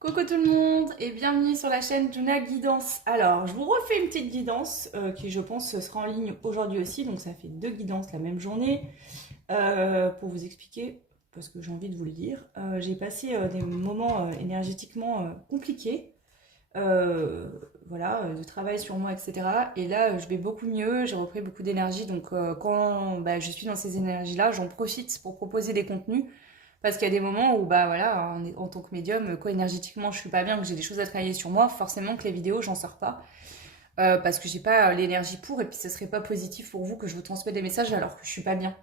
Coucou tout le monde et bienvenue sur la chaîne Juna Guidance. Alors, je vous refais une petite guidance qui, je pense, sera en ligne aujourd'hui aussi. Donc, ça fait 2 guidances la même journée pour vous expliquer, parce que j'ai envie de vous le dire. J'ai passé des moments énergétiquement compliqués, voilà, de travail sur moi, etc. Et là, je vais beaucoup mieux, j'ai repris beaucoup d'énergie. Donc, quand je suis dans ces énergies-là, j'en profite pour proposer des contenus. Parce qu'il y a des moments où, bah voilà, en tant que médium, quand énergétiquement je suis pas bien, que j'ai des choses à travailler sur moi, forcément que les vidéos, j'en sors pas. Parce que j'ai pas l'énergie pour, et puis ce serait pas positif pour vous que je vous transmette des messages alors que je suis pas bien.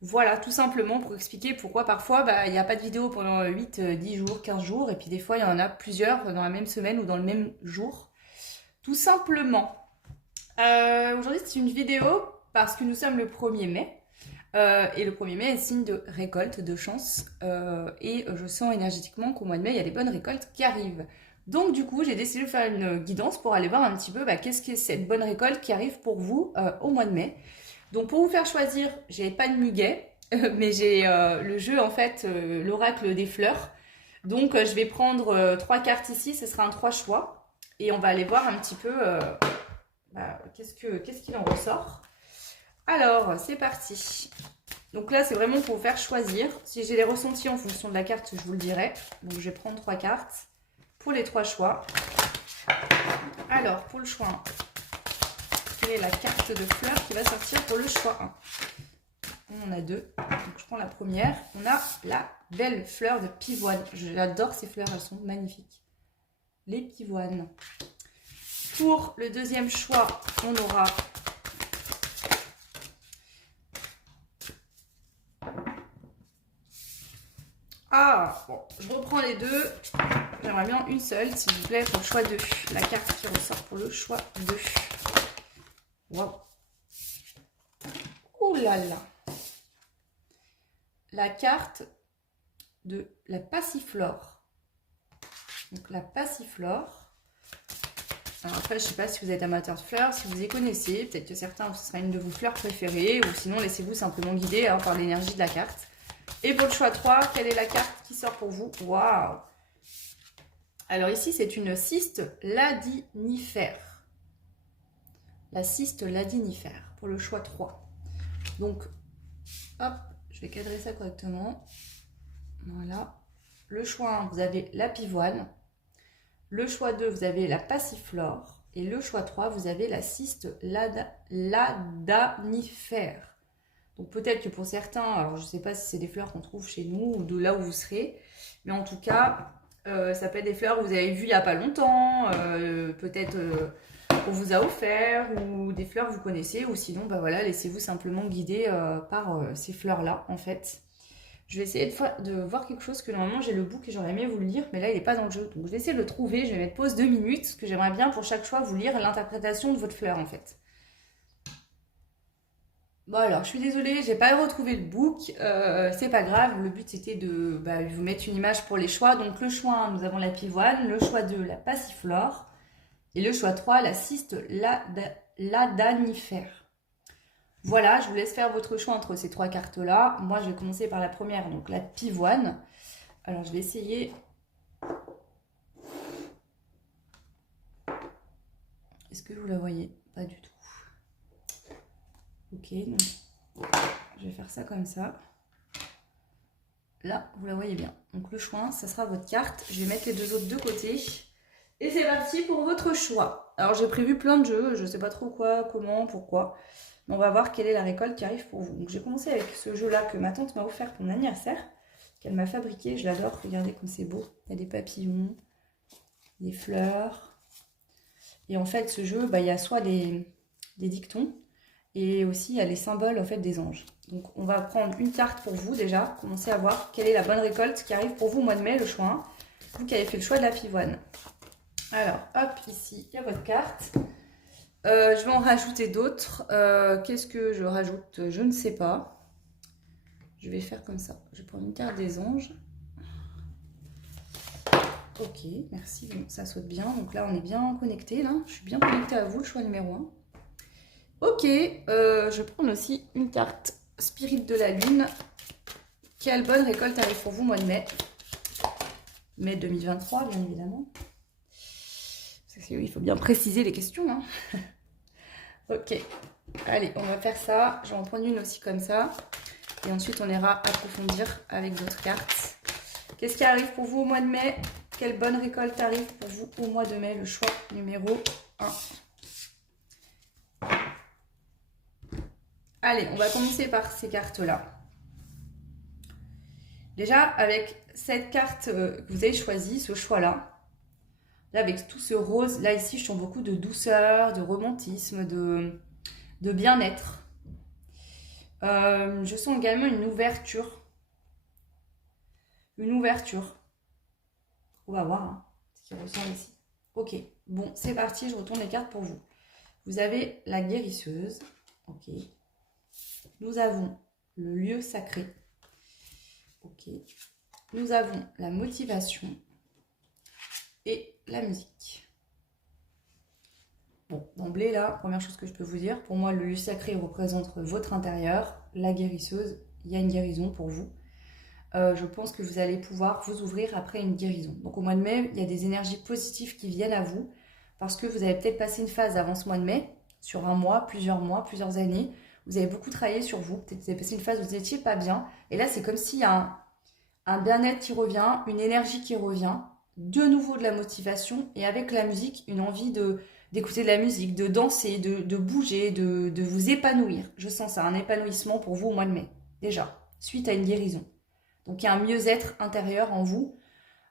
Voilà, tout simplement pour expliquer pourquoi parfois, il n'y a pas de vidéo pendant 8, 10 jours, 15 jours, et puis des fois il y en a plusieurs dans la même semaine ou dans le même jour. Tout simplement. Aujourd'hui c'est une vidéo parce que nous sommes le 1er mai. Et le 1er mai est signe de récolte, de chance. Et je sens énergétiquement qu'au mois de mai, il y a des bonnes récoltes qui arrivent. Donc du coup, j'ai décidé de faire une guidance pour aller voir un petit peu qu'est-ce que cette bonne récolte qui arrive pour vous au mois de mai. Donc pour vous faire choisir, j'ai pas de muguet, mais j'ai le jeu en fait, l'oracle des fleurs. Donc je vais prendre 3 cartes ici, ce sera un 3 choix. Et on va aller voir un petit peu qu'est-ce qu'il en ressort. Alors, c'est parti. Donc là, c'est vraiment pour vous faire choisir. Si j'ai les ressentis en fonction de la carte, je vous le dirai. Donc, je vais prendre 3 cartes pour les 3 choix. Alors, pour le choix 1, quelle est la carte de fleurs qui va sortir pour le choix 1? On en a 2. Donc, je prends la première. On a la belle fleur de pivoine. J'adore ces fleurs, elles sont magnifiques. Les pivoines. Pour le deuxième choix, on aura bon, je reprends les deux. J'aimerais bien une seule, s'il vous plaît, pour le choix 2. La carte qui ressort pour le choix 2. Waouh. Ouh là là. La carte de la passiflore. Donc la passiflore. Alors après, je ne sais pas si vous êtes amateur de fleurs, si vous y connaissez. Peut-être que certains, ce sera une de vos fleurs préférées. Ou sinon, laissez-vous simplement guider par l'énergie de la carte. Et pour le choix 3, quelle est la carte qui sort pour vous? Waouh! Alors ici, c'est une cyste ladinifère. La cyste ladinifère pour le choix 3. Donc, hop, je vais cadrer ça correctement. Voilà. Le choix 1, vous avez la pivoine. Le choix 2, vous avez la passiflore. Et le choix 3, vous avez la cyste ladanifère. Donc peut-être que pour certains, alors je ne sais pas si c'est des fleurs qu'on trouve chez nous ou de là où vous serez, mais en tout cas, ça peut être des fleurs que vous avez vues il n'y a pas longtemps, peut-être qu'on vous a offert, ou des fleurs que vous connaissez, ou sinon, voilà, laissez-vous simplement guider par ces fleurs-là, en fait. Je vais essayer de voir quelque chose que normalement j'ai le book et j'aurais aimé vous le lire, mais là il n'est pas dans le jeu. Donc je vais essayer de le trouver, je vais mettre pause 2 minutes, parce que j'aimerais bien pour chaque choix vous lire l'interprétation de votre fleur, en fait. Bon alors, je suis désolée, j'ai pas retrouvé le book, c'est pas grave, le but c'était de vous mettre une image pour les choix. Donc le choix 1, nous avons la pivoine, le choix 2, la passiflore, et le choix 3, la cyste ladanifère. Voilà, je vous laisse faire votre choix entre ces 3 cartes-là. Moi, je vais commencer par la première, donc la pivoine. Alors, je vais essayer. Est-ce que vous la voyez? Pas du tout. Ok, donc je vais faire ça comme ça. Là, vous la voyez bien. Donc le choix 1, ça sera votre carte. Je vais mettre les 2 autres de côté. Et c'est parti pour votre choix. Alors j'ai prévu plein de jeux, je ne sais pas trop quoi, comment, pourquoi. Mais on va voir quelle est la récolte qui arrive pour vous. Donc j'ai commencé avec ce jeu-là que ma tante m'a offert pour mon anniversaire, qu'elle m'a fabriqué. Je l'adore, regardez comme c'est beau. Il y a des papillons, des fleurs. Et en fait, ce jeu, il y a soit des dictons, et aussi il y a les symboles en fait des anges. Donc on va prendre une carte pour vous déjà, commencer à voir quelle est la bonne récolte qui arrive pour vous au mois de mai, le choix 1, vous qui avez fait le choix de la pivoine. Alors hop, ici il y a votre carte. Je vais en rajouter d'autres. Qu'est-ce que je rajoute? Je ne sais pas. Je vais faire comme ça. Je vais prendre une carte des anges. Ok, merci, bon, ça saute bien. Donc là on est bien connecté. Là. Je suis bien connectée à vous, le choix numéro 1. Ok, je vais prendre aussi une carte Spirit de la Lune. Quelle bonne récolte arrive pour vous, mois de mai? mai 2023, bien évidemment. Il faut bien préciser les questions. Hein. Ok, allez, on va faire ça. Je vais en prendre une aussi comme ça. Et ensuite, on ira approfondir avec d'autres cartes. Qu'est-ce qui arrive pour vous au mois de mai? Quelle bonne récolte arrive pour vous au mois de mai? Le choix numéro 1. Allez, on va commencer par ces cartes-là. Déjà, avec cette carte que vous avez choisie, ce choix-là, là, avec tout ce rose, là, ici, je sens beaucoup de douceur, de romantisme, de bien-être. Je sens également une ouverture. Une ouverture. On va voir hein, ce qu'il ressent ici. Ok, bon, c'est parti, je retourne les cartes pour vous. Vous avez la guérisseuse. Ok. Nous avons le lieu sacré. Ok. Nous avons la motivation et la musique. Bon, d'emblée, là, première chose que je peux vous dire, pour moi, le lieu sacré représente votre intérieur. La guérisseuse, il y a une guérison pour vous. Je pense que vous allez pouvoir vous ouvrir après une guérison. Donc au mois de mai, il y a des énergies positives qui viennent à vous parce que vous avez peut-être passé une phase avant ce mois de mai, sur un mois, plusieurs années. Vous avez beaucoup travaillé sur vous. Peut-être que vous avez passé une phase où vous n'étiez pas bien. Et là, c'est comme s'il y a un bien-être qui revient, une énergie qui revient, de nouveau de la motivation et avec la musique, une envie d'écouter de la musique, de danser, de bouger, de vous épanouir. Je sens ça, un épanouissement pour vous au mois de mai, déjà, suite à une guérison. Donc il y a un mieux-être intérieur en vous,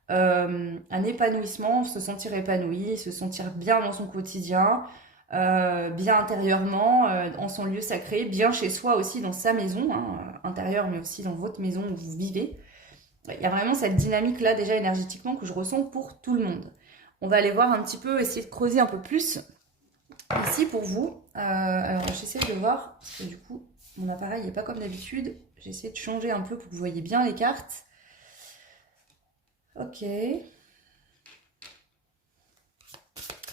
un épanouissement, se sentir épanoui, se sentir bien dans son quotidien, bien intérieurement, en son lieu sacré, bien chez soi aussi, dans sa maison, hein, intérieure, mais aussi dans votre maison où vous vivez. Il y a vraiment cette dynamique-là déjà énergétiquement que je ressens pour tout le monde. On va aller voir un petit peu, essayer de creuser un peu plus ici pour vous. Alors j'essaie de voir, parce que du coup, mon appareil n'est pas comme d'habitude. J'essaie de changer un peu pour que vous voyez bien les cartes. Ok.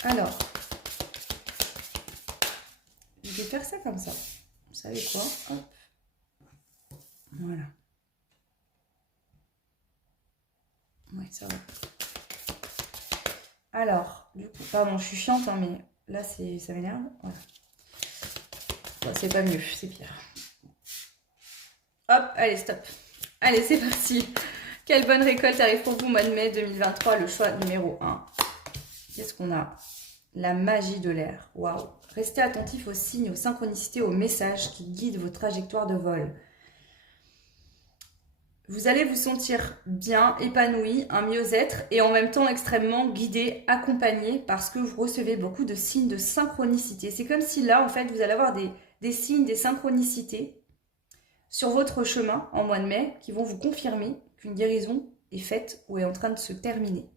Alors, je vais faire ça comme ça. Vous savez quoi? Hop. Voilà. Ouais, ça va. Alors, du coup, pardon, je suis chiante, hein, mais là, ça m'énerve. Voilà. Bon, c'est pas mieux, c'est pire. Hop, allez, stop. Allez, c'est parti. Quelle bonne récolte arrive pour vous, mois de mai 2023, le choix numéro 1. Qu'est-ce qu'on a? La magie de l'air. Waouh. Restez attentif aux signes, aux synchronicités, aux messages qui guident vos trajectoires de vol. Vous allez vous sentir bien, épanoui, un mieux-être et en même temps extrêmement guidé, accompagné parce que vous recevez beaucoup de signes de synchronicité. C'est comme si là, en fait, vous allez avoir des signes, des synchronicités sur votre chemin en mois de mai qui vont vous confirmer qu'une guérison est faite ou est en train de se terminer.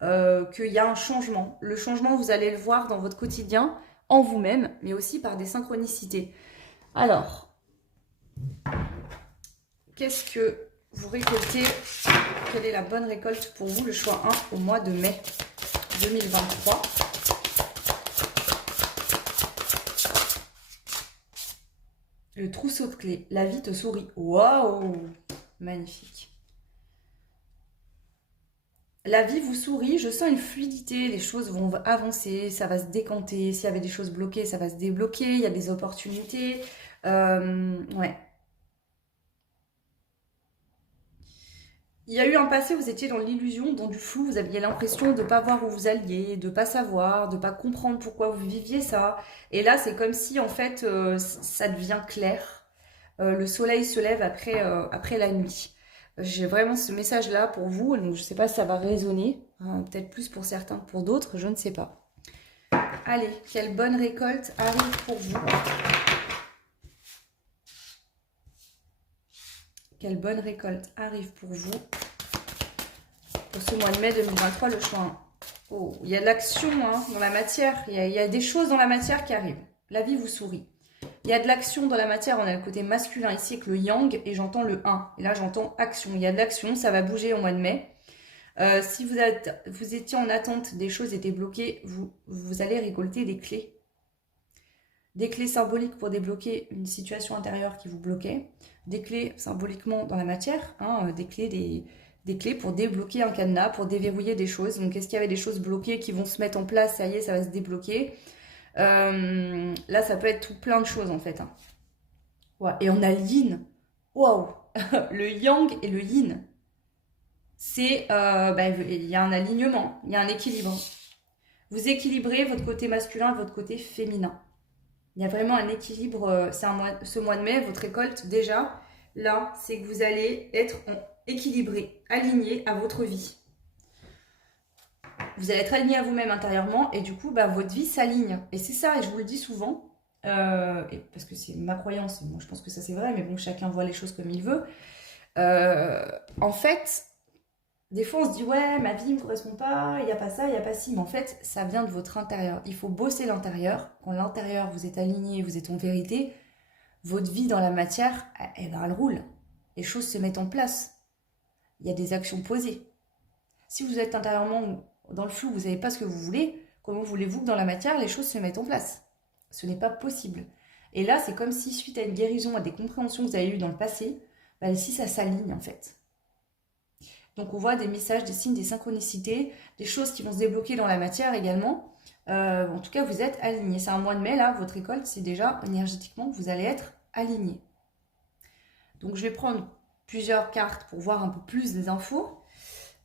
Qu'il y a un changement. Le changement, vous allez le voir dans votre quotidien, en vous-même, mais aussi par des synchronicités. Alors, qu'est-ce que vous récoltez? Quelle est la bonne récolte pour vous? Le choix 1 au mois de mai 2023. Le trousseau de clés. La vie te sourit. Waouh! Magnifique. La vie vous sourit, je sens une fluidité, les choses vont avancer, ça va se décanter. S'il y avait des choses bloquées, ça va se débloquer, il y a des opportunités. Ouais. Il y a eu un passé où vous étiez dans l'illusion, dans du flou, vous aviez l'impression de ne pas voir où vous alliez, de ne pas savoir, de ne pas comprendre pourquoi vous viviez ça. Et là, c'est comme si, en fait, ça devient clair. Le soleil se lève après la nuit. J'ai vraiment ce message-là pour vous. Donc, je ne sais pas si ça va résonner. Peut-être plus pour certains que pour d'autres. Je ne sais pas. Allez, quelle bonne récolte arrive pour vous? Quelle bonne récolte arrive pour vous? Pour ce mois de mai 2023, le choix 1. Oh, il y a de l'action hein, dans la matière. Il y a des choses dans la matière qui arrivent. La vie vous sourit. Il y a de l'action dans la matière, on a le côté masculin ici avec le yang et j'entends le 1. Et là j'entends action, il y a de l'action, ça va bouger au mois de mai. Si vous étiez en attente, des choses étaient bloquées, vous allez récolter des clés. Des clés symboliques pour débloquer une situation intérieure qui vous bloquait. Des clés symboliquement dans la matière, hein, des clés, des clés pour débloquer un cadenas, pour déverrouiller des choses. Donc, est-ce qu'il y avait des choses bloquées qui vont se mettre en place? Ça y est, ça va se débloquer. Là, ça peut être tout plein de choses, en fait. Hein. Ouais. Et on a le yin. Waouh. Le yang et le yin. C'est, il y a un alignement, il y a un équilibre. Vous équilibrez votre côté masculin et votre côté féminin. Il y a vraiment un équilibre. Ce mois de mai, votre récolte, déjà, là, c'est que vous allez être équilibré, aligné à votre vie. Vous allez être aligné à vous-même intérieurement et du coup, votre vie s'aligne. Et c'est ça, et je vous le dis souvent, parce que c'est ma croyance, moi je pense que ça c'est vrai, mais bon, chacun voit les choses comme il veut. En fait, des fois on se dit, ouais, ma vie ne me correspond pas, il n'y a pas ça, il n'y a pas ci, mais en fait, ça vient de votre intérieur. Il faut bosser l'intérieur. Quand l'intérieur, vous êtes aligné, vous êtes en vérité, votre vie dans la matière, elle roule. Les choses se mettent en place. Il y a des actions posées. Si vous êtes intérieurement dans le flou, vous ne savez pas ce que vous voulez, comment voulez-vous que dans la matière, les choses se mettent en place? Ce n'est pas possible. Et là, c'est comme si, suite à une guérison, à des compréhensions que vous avez eues dans le passé, ici, ça s'aligne en fait. Donc, on voit des messages, des signes, des synchronicités, des choses qui vont se débloquer dans la matière également. En tout cas, vous êtes alignés. C'est un mois de mai, là, votre récolte, c'est déjà énergétiquement que vous allez être alignés. Donc, je vais prendre plusieurs cartes pour voir un peu plus des infos.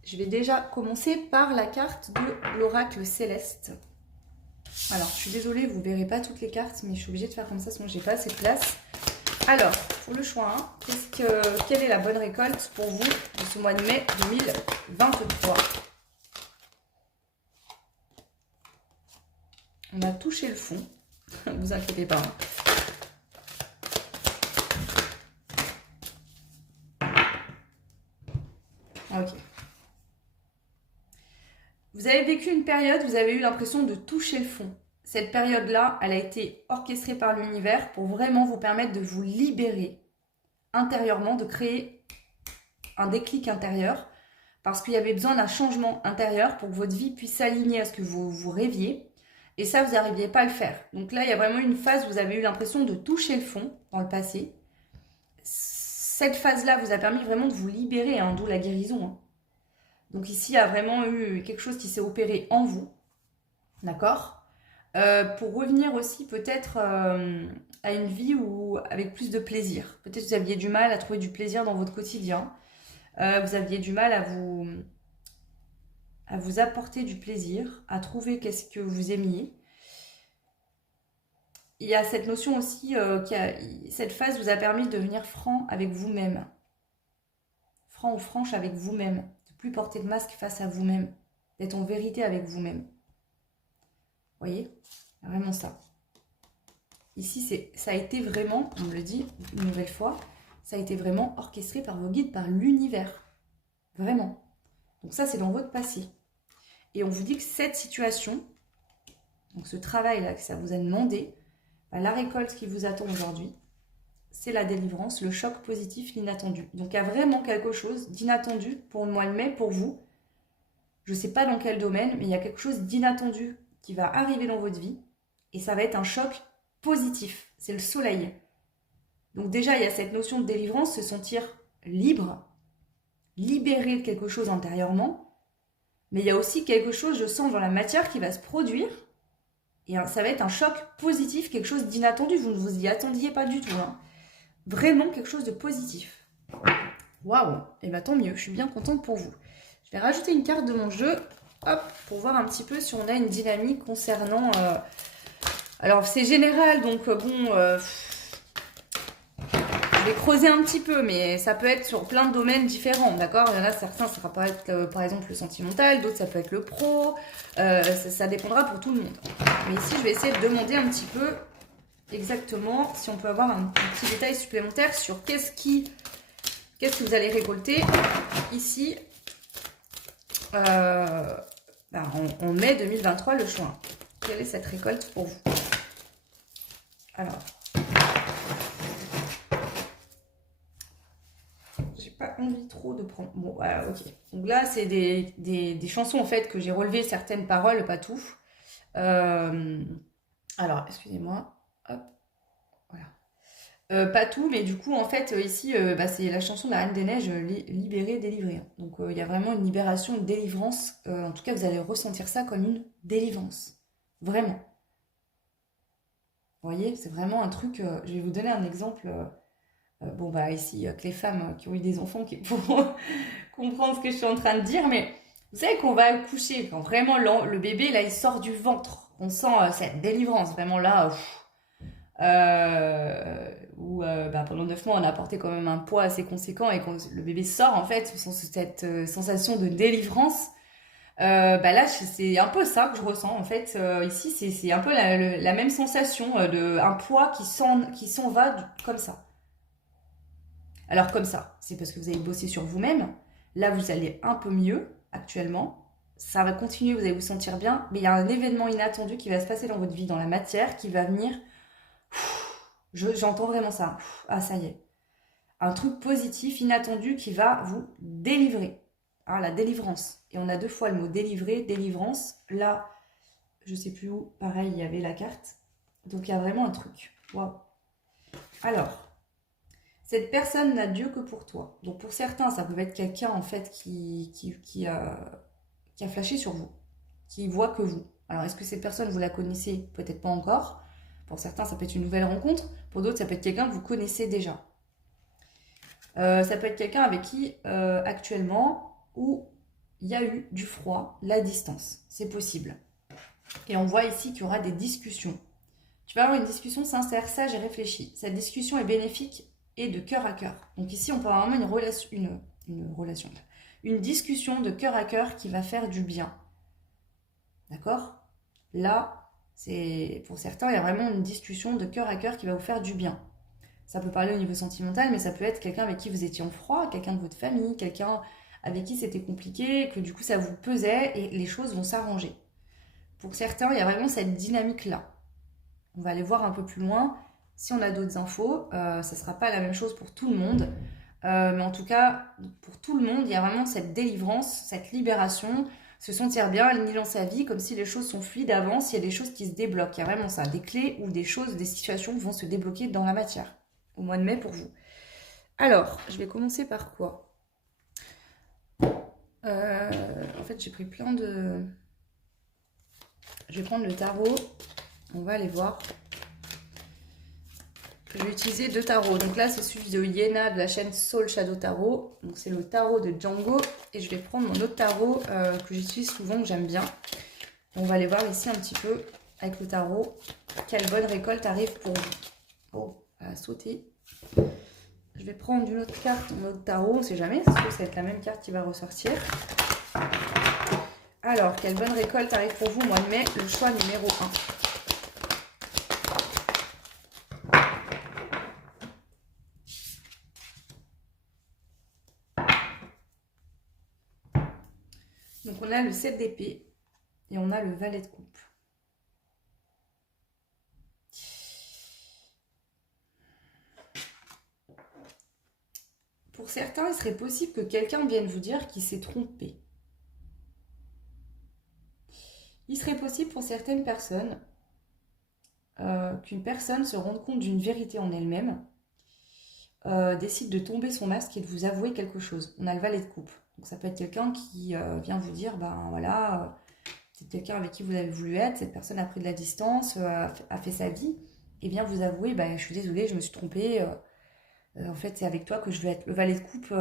Je vais déjà commencer par la carte de l'oracle céleste. Alors, je suis désolée, vous ne verrez pas toutes les cartes, mais je suis obligée de faire comme ça, sinon j'ai pas assez de place. Alors, pour le choix 1, quelle est la bonne récolte pour vous de ce mois de mai 2023? On a touché le fond, ne vous inquiétez pas. Ok. Vous avez vécu une période, vous avez eu l'impression de toucher le fond. Cette période-là, elle a été orchestrée par l'univers pour vraiment vous permettre de vous libérer intérieurement, de créer un déclic intérieur, parce qu'il y avait besoin d'un changement intérieur pour que votre vie puisse s'aligner à ce que vous rêviez. Et ça, vous n'arriviez pas à le faire. Donc là, il y a vraiment une phase où vous avez eu l'impression de toucher le fond dans le passé. Cette phase-là vous a permis vraiment de vous libérer, d'où la guérison. Donc ici, il y a vraiment eu quelque chose qui s'est opéré en vous. D'accord ? Pour revenir aussi peut-être à une vie avec plus de plaisir. Peut-être que vous aviez du mal à trouver du plaisir dans votre quotidien. Vous aviez du mal à vous apporter du plaisir, à trouver qu'est-ce que vous aimiez. Il y a cette notion aussi, cette phase vous a permis de devenir franc avec vous-même. Franc ou franche avec vous-même. De ne plus porter de masque face à vous-même. D'être en vérité avec vous-même. Vous voyez ? Vraiment ça. Ici, ça a été vraiment, on me le dit une nouvelle fois, ça a été vraiment orchestré par vos guides, par l'univers. Vraiment. Donc ça, c'est dans votre passé. Et on vous dit que cette situation, donc ce travail-là que ça vous a demandé, la récolte qui vous attend aujourd'hui, c'est la délivrance, le choc positif, l'inattendu. Donc il y a vraiment quelque chose d'inattendu pour le mois de mai, pour vous. Je ne sais pas dans quel domaine, mais il y a quelque chose d'inattendu qui va arriver dans votre vie. Et ça va être un choc positif. C'est le soleil. Donc déjà, il y a cette notion de délivrance, se sentir libre, libéré de quelque chose intérieurement. Mais il y a aussi quelque chose, je sens, dans la matière qui va se produire. Et ça va être un choc positif, quelque chose d'inattendu. Vous ne vous y attendiez pas du tout. Vraiment quelque chose de positif. Waouh! Et bien tant mieux, je suis bien contente pour vous. Je vais rajouter une carte de mon jeu, hop, pour voir un petit peu si on a une dynamique concernant... Alors c'est général, donc je vais creuser un petit peu, mais ça peut être sur plein de domaines différents, d'accord? Il y en a certains, ça va pas être par exemple le sentimental, d'autres ça peut être le pro, ça dépendra pour tout le monde. Mais ici, je vais essayer de demander un petit peu exactement si on peut avoir un petit détail supplémentaire sur qu'est-ce que vous allez récolter ici en mai 2023, le juin. Quelle est cette récolte pour vous? Alors, j'ai pas envie trop de prendre. Bon, voilà, ok. Donc là, c'est des chansons en fait que j'ai relevé certaines paroles, pas tout. Alors, excusez-moi. Hop, voilà. Pas tout, mais du coup, en fait, ici, bah, c'est la chanson de la Reine des Neiges, libérée, délivrée, hein. Donc, il y a vraiment une libération, une délivrance. En tout cas, vous allez ressentir ça comme une délivrance. Vraiment. Vous voyez, c'est vraiment un truc. Je vais vous donner un exemple. Bon, bah, ici, il y a que les femmes qui ont eu des enfants qui pourront comprendre ce que je suis en train de dire, mais vous savez qu'on va accoucher, quand vraiment le bébé, là, il sort du ventre. On sent cette délivrance, vraiment là. Où bah, pendant 9 mois on a porté quand même un poids assez conséquent et quand le bébé sort en fait, cette sensation de délivrance, bah là c'est un peu ça que je ressens en fait. Ici c'est un peu la même sensation de un poids qui s'en va comme ça. Alors comme ça, c'est parce que vous avez bossé sur vous-même. Là vous allez un peu mieux actuellement. Ça va continuer, vous allez vous sentir bien, mais il y a un événement inattendu qui va se passer dans votre vie, dans la matière, qui va venir. J'entends vraiment ça. Ah, ça y est. Un truc positif, inattendu, qui va vous délivrer. Ah, la délivrance. Et on a 2 fois le mot délivrer, délivrance. Là, je sais plus où, pareil, il y avait la carte. Donc, il y a vraiment un truc. Waouh. Alors, cette personne n'a Dieu que pour toi. Donc, pour certains, ça peut être quelqu'un, en fait, qui a flashé sur vous, qui voit que vous. Alors, est-ce que cette personne, vous la connaissez? Peut-être pas encore. Pour certains, ça peut être une nouvelle rencontre. Pour d'autres, ça peut être quelqu'un que vous connaissez déjà. Ça peut être quelqu'un avec qui, actuellement, où il y a eu du froid, la distance. C'est possible. Et on voit ici qu'il y aura des discussions. Tu vas avoir une discussion sincère, sage et réfléchie. Cette discussion est bénéfique et de cœur à cœur. Donc ici, on peut avoir vraiment une discussion de cœur à cœur qui va faire du bien. D'accord? Là, pour certains, il y a vraiment une discussion de cœur à cœur qui va vous faire du bien. Ça peut parler au niveau sentimental, mais ça peut être quelqu'un avec qui vous étiez en froid, quelqu'un de votre famille, quelqu'un avec qui c'était compliqué, que du coup ça vous pesait et les choses vont s'arranger. Pour certains, il y a vraiment cette dynamique-là. On va aller voir un peu plus loin. Si on a d'autres infos, ça ne sera pas la même chose pour tout le monde. Mais en tout cas, pour tout le monde, il y a vraiment cette délivrance, cette libération, se sentir bien, aligné dans sa vie, comme si les choses sont fluides, avancent, il y a des choses qui se débloquent. Il y a vraiment ça, des clés ou des choses, des situations vont se débloquer dans la matière, au mois de mai pour vous. Alors, je vais commencer par quoi? En fait, j'ai pris plein de... Je vais prendre le tarot, on va aller voir. Je vais utiliser 2 tarots. Donc là, c'est celui de Yena de la chaîne Soul Shadow Tarot. Donc c'est le tarot de Django. Et je vais prendre mon autre tarot que j'utilise souvent, que j'aime bien. On va aller voir ici un petit peu avec le tarot quelle bonne récolte arrive pour vous. Oh, elle a sauté. Je vais prendre une autre carte, mon autre tarot. On ne sait jamais, parce que ça va être la même carte qui va ressortir. Alors, quelle bonne récolte arrive pour vous, mois de mai, le choix numéro 1. Donc on a le 7 d'épée et on a le valet de coupe. Pour certains, il serait possible que quelqu'un vienne vous dire qu'il s'est trompé. Il serait possible pour certaines personnes qu'une personne se rende compte d'une vérité en elle-même, décide de tomber son masque et de vous avouer quelque chose. On a le valet de coupe. Donc ça peut être quelqu'un qui vient vous dire, ben voilà, c'est quelqu'un avec qui vous avez voulu être, cette personne a pris de la distance, a fait sa vie, et bien vous avouez, ben, je suis désolée, je me suis trompée, en fait c'est avec toi que je veux être. Le valet de coupe,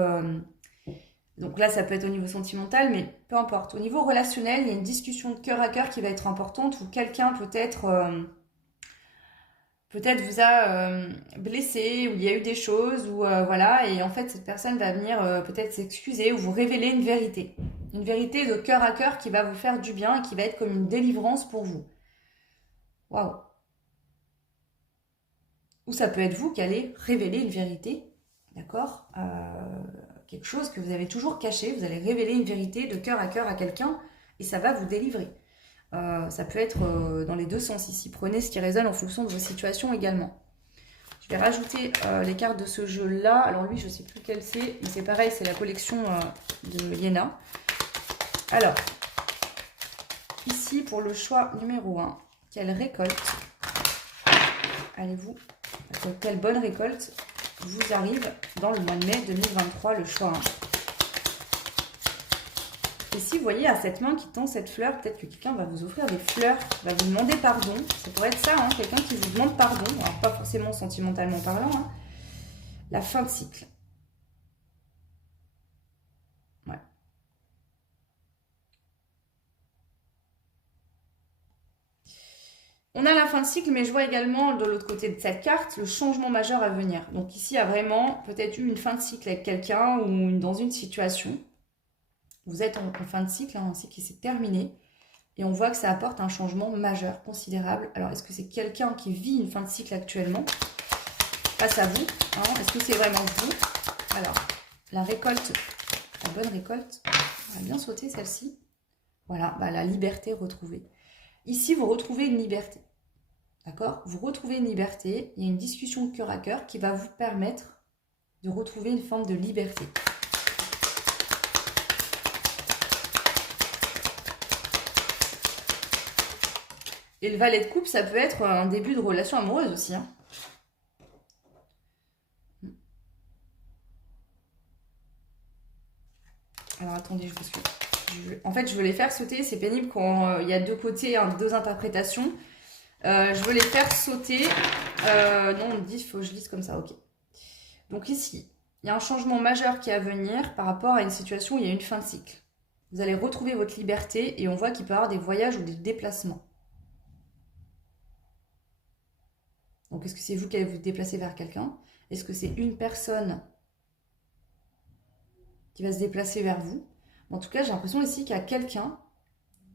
donc là ça peut être au niveau sentimental, mais peu importe. Au niveau relationnel, il y a une discussion de cœur à cœur qui va être importante, où quelqu'un peut-être vous a blessé, ou il y a eu des choses, ou voilà, et en fait cette personne va venir peut-être s'excuser ou vous révéler une vérité. Une vérité de cœur à cœur qui va vous faire du bien et qui va être comme une délivrance pour vous. Waouh! Ou ça peut être vous qui allez révéler une vérité, d'accord? Quelque chose que vous avez toujours caché, vous allez révéler une vérité de cœur à cœur à quelqu'un et ça va vous délivrer. Ça peut être dans les 2 sens ici. Prenez ce qui résonne en fonction de vos situations également. Je vais rajouter les cartes de ce jeu-là. Alors lui, je ne sais plus quel c'est, mais c'est pareil, c'est la collection de Yena. Alors, ici, pour le choix numéro 1, quelle récolte allez-vous Quelle bonne récolte vous arrive dans le mois de mai 2023, le choix 1. Ici, vous voyez, à cette main qui tend cette fleur, peut-être que quelqu'un va vous offrir des fleurs, va vous demander pardon. Ça pourrait être ça, hein, quelqu'un qui vous demande pardon. Alors, pas forcément sentimentalement parlant. Hein. La fin de cycle. Ouais. On a la fin de cycle, mais je vois également de l'autre côté de cette carte le changement majeur à venir. Donc ici, il y a vraiment peut-être eu une fin de cycle avec quelqu'un ou dans une situation. Vous êtes en fin de cycle, un cycle qui s'est terminé. Et on voit que ça apporte un changement majeur, considérable. Alors, est-ce que c'est quelqu'un qui vit une fin de cycle actuellement face à vous, hein? Est-ce que c'est vraiment vous? Alors, la récolte, la bonne récolte, on va bien sauter celle-ci. Voilà, bah, la liberté retrouvée. Ici, vous retrouvez une liberté. D'accord? Vous retrouvez une liberté. Il y a une discussion de cœur à cœur qui va vous permettre de retrouver une forme de liberté. Et le valet de coupe, ça peut être un début de relation amoureuse aussi. Hein. Alors attendez, en fait, je veux les faire sauter. C'est pénible quand il y a deux côtés, hein, deux interprétations. Je veux les faire sauter. Non, on me dit qu'il faut que je lise comme ça. Ok. Donc ici, il y a un changement majeur qui est à venir par rapport à une situation où il y a une fin de cycle. Vous allez retrouver votre liberté et on voit qu'il peut y avoir des voyages ou des déplacements. Donc, est-ce que c'est vous qui allez vous déplacer vers quelqu'un? Est-ce que c'est une personne qui va se déplacer vers vous? En tout cas, j'ai l'impression ici qu'il y a quelqu'un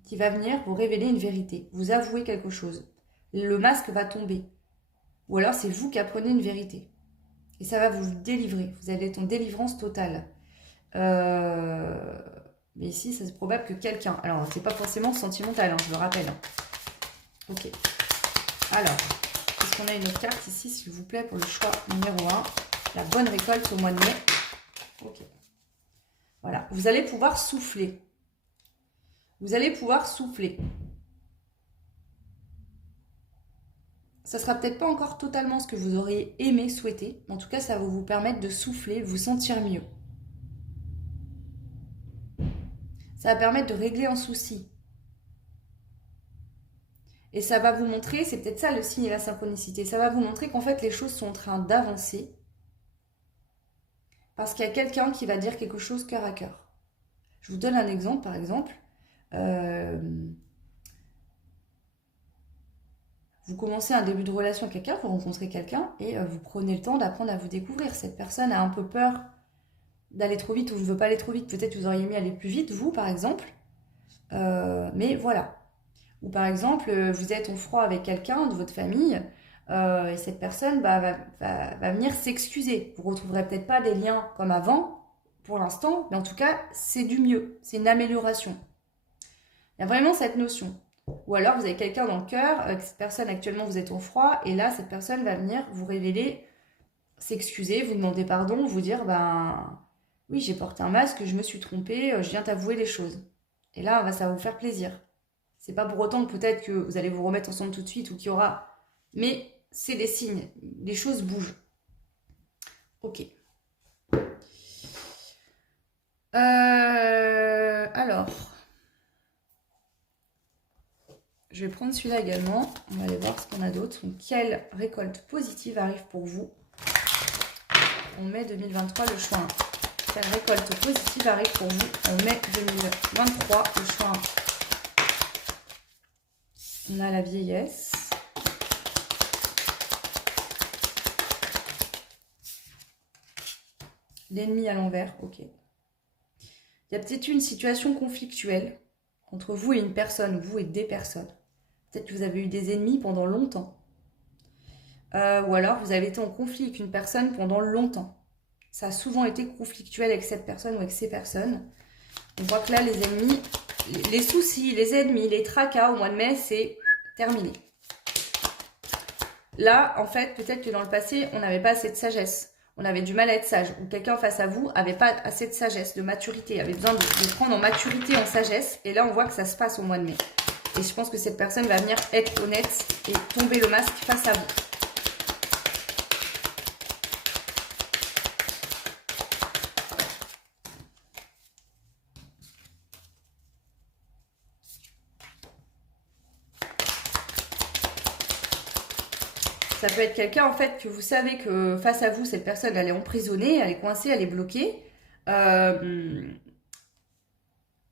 qui va venir vous révéler une vérité, vous avouer quelque chose. Le masque va tomber. Ou alors, c'est vous qui apprenez une vérité. Et ça va vous délivrer. Vous allez être en délivrance totale. Mais ici, c'est probable que quelqu'un... Alors, c'est pas forcément sentimental, hein, je le rappelle. Hein. Ok. Alors... Est-ce qu'on a une autre carte ici, s'il vous plaît, pour le choix numéro 1? La bonne récolte au mois de mai. Ok. Voilà. Vous allez pouvoir souffler. Vous allez pouvoir souffler. Ça ne sera peut-être pas encore totalement ce que vous auriez aimé, souhaiter. En tout cas, ça va vous permettre de souffler, de vous sentir mieux. Ça va permettre de régler un souci. Et ça va vous montrer, c'est peut-être ça le signe et la synchronicité, ça va vous montrer qu'en fait les choses sont en train d'avancer parce qu'il y a quelqu'un qui va dire quelque chose cœur à cœur. Je vous donne un exemple, par exemple. Vous commencez un début de relation avec quelqu'un, vous rencontrez quelqu'un et vous prenez le temps d'apprendre à vous découvrir. Cette personne a un peu peur d'aller trop vite ou ne veut pas aller trop vite. Peut-être que vous auriez aimé aller plus vite, vous, par exemple. Mais voilà. Ou par exemple, vous êtes en froid avec quelqu'un de votre famille et cette personne va venir s'excuser. Vous ne retrouverez peut-être pas des liens comme avant pour l'instant, mais en tout cas, c'est du mieux. C'est une amélioration. Il y a vraiment cette notion. Ou alors, vous avez quelqu'un dans le cœur, cette personne actuellement, vous êtes en froid, et là, cette personne va venir vous révéler, s'excuser, vous demander pardon, vous dire, ben oui, j'ai porté un masque, je me suis trompée, je viens t'avouer les choses. Et là, ça va vous faire plaisir. C'est pas pour autant que peut-être que vous allez vous remettre ensemble tout de suite ou qu'il y aura... Mais c'est des signes. Les choses bougent. Ok. Alors. Je vais prendre celui-là également. On va aller voir ce qu'on a d'autre. Donc, quelle récolte positive arrive pour vous en mai 2023, le choix 1. Quelle récolte positive arrive pour vous en mai 2023, le choix 1. On a la vieillesse. L'ennemi à l'envers, ok. Il y a peut-être une situation conflictuelle entre vous et une personne, vous et des personnes. Peut-être que vous avez eu des ennemis pendant longtemps. Ou alors vous avez été en conflit avec une personne pendant longtemps. Ça a souvent été conflictuel avec cette personne ou avec ces personnes. On voit que là, les ennemis... Les soucis, les ennemis, les tracas au mois de mai, c'est terminé. Là, en fait, peut-être que dans le passé, on n'avait pas assez de sagesse. On avait du mal à être sage. Ou quelqu'un face à vous n'avait pas assez de sagesse, de maturité. Avait besoin de prendre en maturité, en sagesse. Et là, on voit que ça se passe au mois de mai. Et je pense que cette personne va venir être honnête et tomber le masque face à vous. Ça peut être quelqu'un, en fait, que vous savez que face à vous, cette personne, elle est emprisonnée, elle est coincée, elle est bloquée.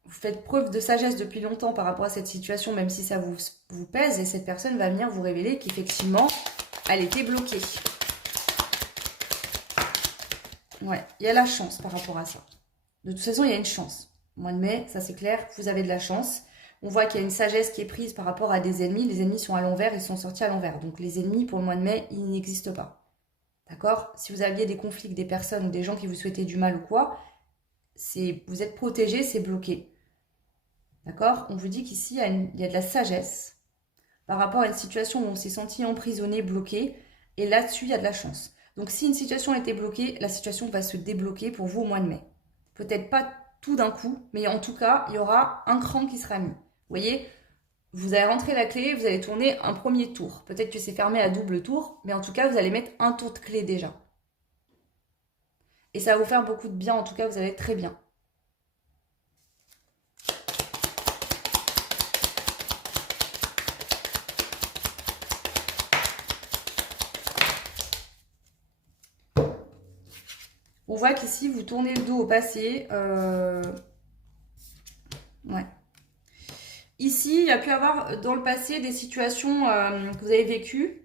Vous faites preuve de sagesse depuis longtemps par rapport à cette situation, même si ça vous pèse, et cette personne va venir vous révéler qu'effectivement, elle était bloquée. Ouais, il y a la chance par rapport à ça. De toute façon, il y a une chance. Au mois de mai, ça c'est clair, vous avez de la chance. On voit qu'il y a une sagesse qui est prise par rapport à des ennemis. Les ennemis sont à l'envers, ils sont sortis à l'envers. Donc les ennemis, pour le mois de mai, ils n'existent pas. D'accord? Si vous aviez des conflits avec des personnes ou des gens qui vous souhaitaient du mal ou quoi, vous êtes protégé, c'est bloqué. D'accord? On vous dit qu'ici, il y a de la sagesse par rapport à une situation où on s'est senti emprisonné, bloqué. Et là-dessus, il y a de la chance. Donc si une situation était bloquée, la situation va se débloquer pour vous au mois de mai. Peut-être pas tout d'un coup, mais en tout cas, il y aura un cran qui sera mis. Vous voyez, vous allez rentrer la clé, vous allez tourner un premier tour. Peut-être que c'est fermé à double tour, mais en tout cas, vous allez mettre un tour de clé déjà. Et ça va vous faire beaucoup de bien, en tout cas, vous allez être très bien. On voit qu'ici, vous tournez le dos au passé. Ouais. Ici, il y a pu avoir dans le passé des situations que vous avez vécues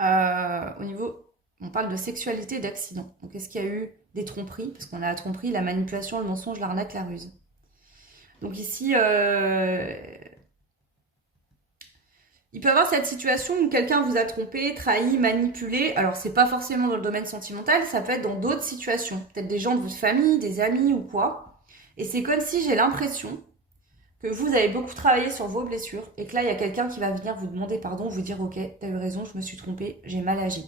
au niveau, on parle de sexualité, d'accident. Donc, est-ce qu'il y a eu des tromperies? Parce qu'on a la tromperie, la manipulation, le mensonge, l'arnaque, la ruse. Donc ici, il peut y avoir cette situation où quelqu'un vous a trompé, trahi, manipulé. Alors, c'est pas forcément dans le domaine sentimental, ça peut être dans d'autres situations. Peut-être des gens de votre famille, des amis ou quoi. Et c'est comme si j'ai l'impression que vous avez beaucoup travaillé sur vos blessures et que là, il y a quelqu'un qui va venir vous demander pardon, vous dire « Ok, t'as eu raison, je me suis trompée, j'ai mal agi. »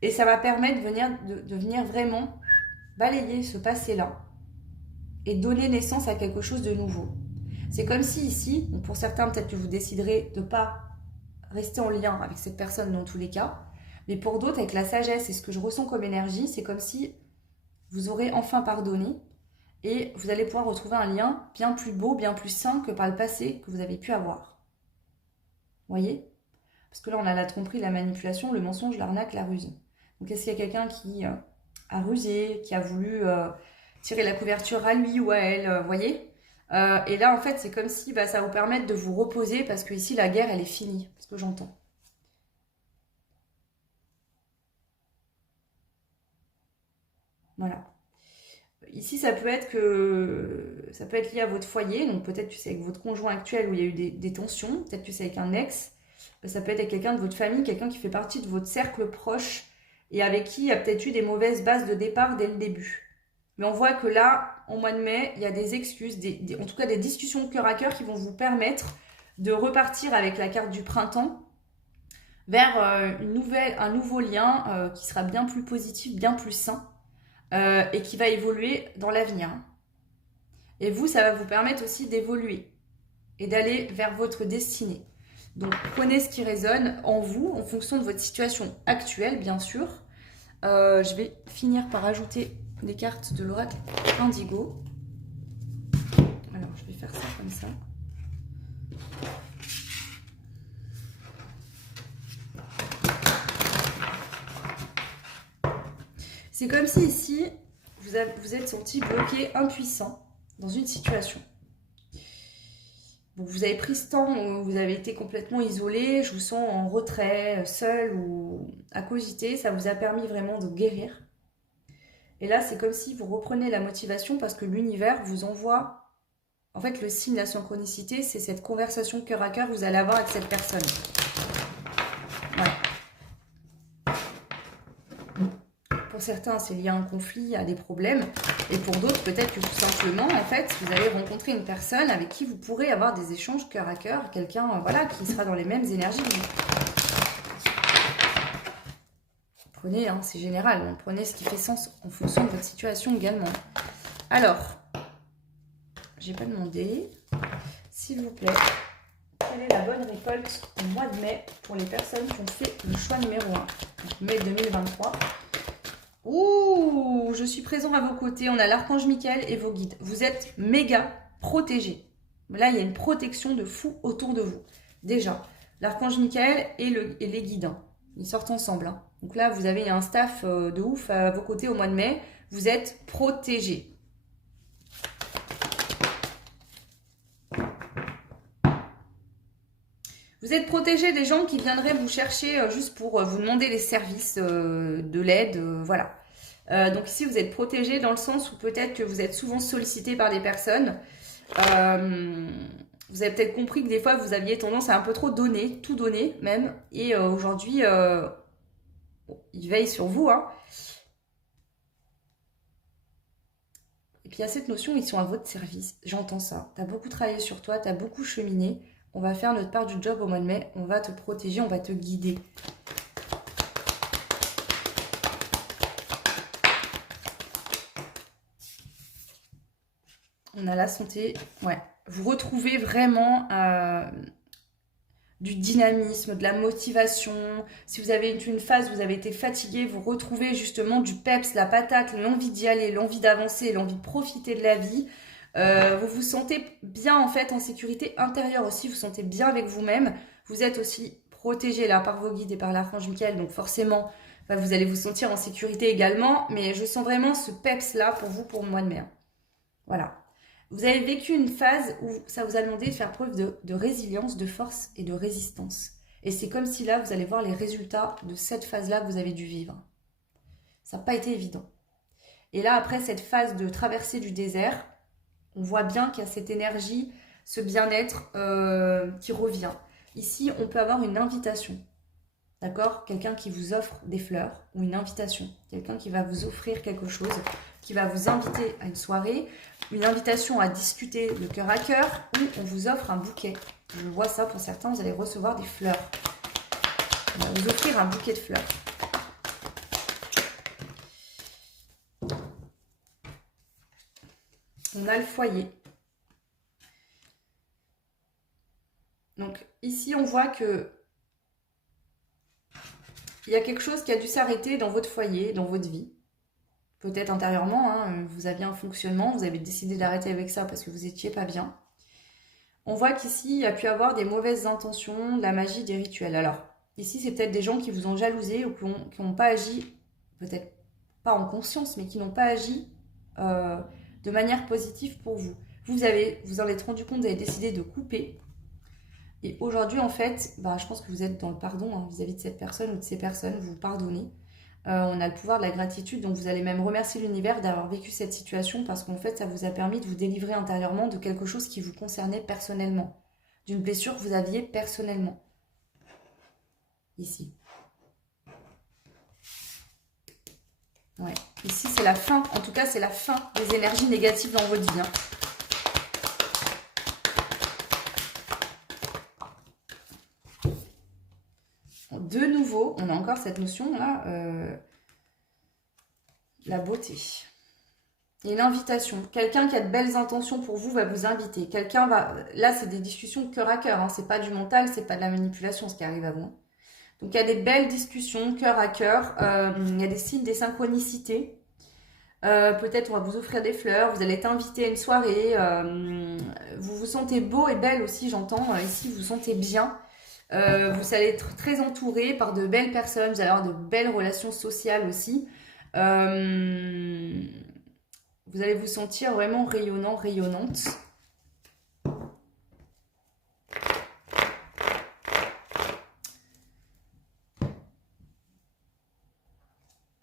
Et ça va permettre de venir vraiment balayer ce passé-là et donner naissance à quelque chose de nouveau. C'est comme si ici, pour certains, peut-être que vous déciderez de ne pas rester en lien avec cette personne dans tous les cas, mais pour d'autres, avec la sagesse et ce que je ressens comme énergie, c'est comme si vous aurez enfin pardonné et vous allez pouvoir retrouver un lien bien plus beau, bien plus sain que par le passé que vous avez pu avoir. Vous voyez? Parce que là, on a la tromperie, la manipulation, le mensonge, l'arnaque, la ruse. Donc, est-ce qu'il y a quelqu'un qui a rusé, qui a voulu tirer la couverture à lui ou à elle, vous voyez? Et là, en fait, c'est comme si ça va vous permettre de vous reposer parce que ici, la guerre, elle est finie, ce que j'entends. Voilà. Ici, ça peut être lié à votre foyer, donc peut-être que c'est avec votre conjoint actuel où il y a eu des tensions, peut-être que c'est avec un ex, ça peut être avec quelqu'un de votre famille, quelqu'un qui fait partie de votre cercle proche et avec qui il y a peut-être eu des mauvaises bases de départ dès le début. Mais on voit que là, au mois de mai, il y a des excuses, en tout cas des discussions de cœur à cœur qui vont vous permettre de repartir avec la carte du printemps vers un nouveau lien qui sera bien plus positif, bien plus sain et qui va évoluer dans l'avenir. Et vous, ça va vous permettre aussi d'évoluer et d'aller vers votre destinée. Donc, prenez ce qui résonne en vous, en fonction de votre situation actuelle, bien sûr. Je vais finir par ajouter des cartes de l'oracle Indigo. Alors, je vais faire ça comme ça. C'est comme si ici, vous êtes senti bloqué, impuissant dans une situation. Donc, vous avez pris ce temps où vous avez été complètement isolé, je vous sens en retrait, seul ou à cogiter. Ça vous a permis vraiment de guérir. Et là, c'est comme si vous reprenez la motivation parce que l'univers vous envoie... En fait, le signe de la synchronicité, c'est cette conversation cœur à cœur que vous allez avoir avec cette personne. Ouais. Pour certains, c'est lié à un conflit, à des problèmes. Et pour d'autres, peut-être que tout simplement, en fait, vous allez rencontrer une personne avec qui vous pourrez avoir des échanges cœur à cœur. Quelqu'un, voilà, qui sera dans les mêmes énergies que vous. Prenez, hein, c'est général. Prenez ce qui fait sens en fonction de votre situation également. Alors, j'ai pas demandé. S'il vous plaît, quelle est la bonne récolte au mois de mai pour les personnes qui ont fait le choix numéro 1? Donc, mai 2023. Ouh, je suis présent à vos côtés. On a l'archange Michael et vos guides. Vous êtes méga protégés. Là, il y a une protection de fou autour de vous. Déjà, l'archange Michael et les guides. Ils sortent ensemble, hein. Donc là, vous avez un staff de ouf à vos côtés au mois de mai. Vous êtes protégés. Vous êtes protégé des gens qui viendraient vous chercher juste pour vous demander des services, de l'aide, voilà. Donc ici, vous êtes protégé dans le sens où peut-être que vous êtes souvent sollicité par des personnes. Vous avez peut-être compris que des fois, vous aviez tendance à un peu trop donner, tout donner même. Et aujourd'hui, ils veillent sur vous, hein. Et puis il y a cette notion, ils sont à votre service. J'entends ça. Tu as beaucoup travaillé sur toi, tu as beaucoup cheminé. On va faire notre part du job au mois de mai. On va te protéger, on va te guider. On a la santé. Ouais. Vous retrouvez vraiment du dynamisme, de la motivation. Si vous avez une phase où vous avez été fatigué, vous retrouvez justement du peps, la patate, l'envie d'y aller, l'envie d'avancer, l'envie de profiter de la vie. Vous vous sentez bien en fait en sécurité intérieure aussi, vous vous sentez bien avec vous-même. Vous êtes aussi protégé là par vos guides et par l'archange Michael, donc forcément vous allez vous sentir en sécurité également. Mais je sens vraiment ce peps là pour vous pour le mois de mai. Voilà. Vous avez vécu une phase où ça vous a demandé de faire preuve de résilience, de force et de résistance. Et c'est comme si là, vous allez voir les résultats de cette phase-là que vous avez dû vivre. Ça n'a pas été évident. Et là, après cette phase de traversée du désert, on voit bien qu'il y a cette énergie, ce bien-être qui revient. Ici, on peut avoir une invitation. D'accord? Quelqu'un qui vous offre des fleurs ou une invitation. Quelqu'un qui va vous offrir quelque chose, qui va vous inviter à une soirée, une invitation à discuter le cœur à cœur, ou on vous offre un bouquet. Je vois ça pour certains, vous allez recevoir des fleurs. On va vous offrir un bouquet de fleurs. On a le foyer. Donc ici, on voit que il y a quelque chose qui a dû s'arrêter dans votre foyer, dans votre vie. Peut-être intérieurement, hein, vous aviez un fonctionnement, vous avez décidé d'arrêter avec ça parce que vous n'étiez pas bien. On voit qu'ici, il y a pu avoir des mauvaises intentions, de la magie, des rituels. Alors, ici, c'est peut-être des gens qui vous ont jalousé ou qui n'ont pas agi, peut-être pas en conscience, mais qui n'ont pas agi de manière positive pour vous. Vous en êtes rendu compte, vous avez décidé de couper. Et aujourd'hui, en fait, je pense que vous êtes dans le pardon hein, vis-à-vis de cette personne ou de ces personnes, vous vous pardonnez. On a le pouvoir de la gratitude, donc vous allez même remercier l'univers d'avoir vécu cette situation parce qu'en fait, ça vous a permis de vous délivrer intérieurement de quelque chose qui vous concernait personnellement, d'une blessure que vous aviez personnellement. Ici. Ouais. Ici, c'est la fin. En tout cas, c'est la fin des énergies négatives dans votre vie. Hein. De nouveau, on a encore cette notion-là, la beauté. Et l'invitation. Quelqu'un qui a de belles intentions pour vous va vous inviter. Quelqu'un va... Là, c'est des discussions cœur à cœur. Hein. C'est pas du mental, c'est pas de la manipulation ce qui arrive à vous. Donc, il y a des belles discussions cœur à cœur. Il y a des signes, des synchronicités. Peut-être on va vous offrir des fleurs. Vous allez être invité à une soirée. Vous vous sentez beau et belle aussi, j'entends. Ici, vous vous sentez bien. Vous allez être très entouré par de belles personnes, vous allez avoir de belles relations sociales aussi. Vous allez vous sentir vraiment rayonnant, rayonnante.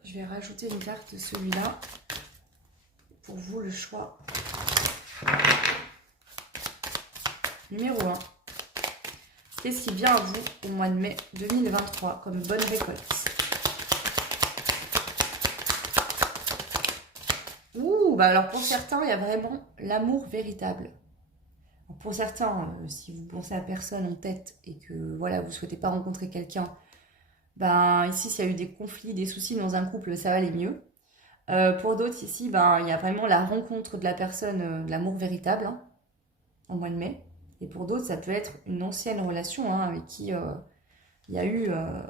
Je vais rajouter une carte de celui-là. Pour vous, le choix. Numéro 1. Qu'est-ce qui vient à vous au mois de mai 2023 comme bonne récolte? Ouh, alors pour certains, il y a vraiment l'amour véritable. Alors pour certains, si vous pensez à personne en tête et que voilà, vous ne souhaitez pas rencontrer quelqu'un, ici, s'il y a eu des conflits, des soucis dans un couple, ça va aller mieux. Pour d'autres, ici, il y a vraiment la rencontre de la personne, de l'amour véritable, hein, en mois de mai. Et pour d'autres, ça peut être une ancienne relation hein, avec qui il y a eu,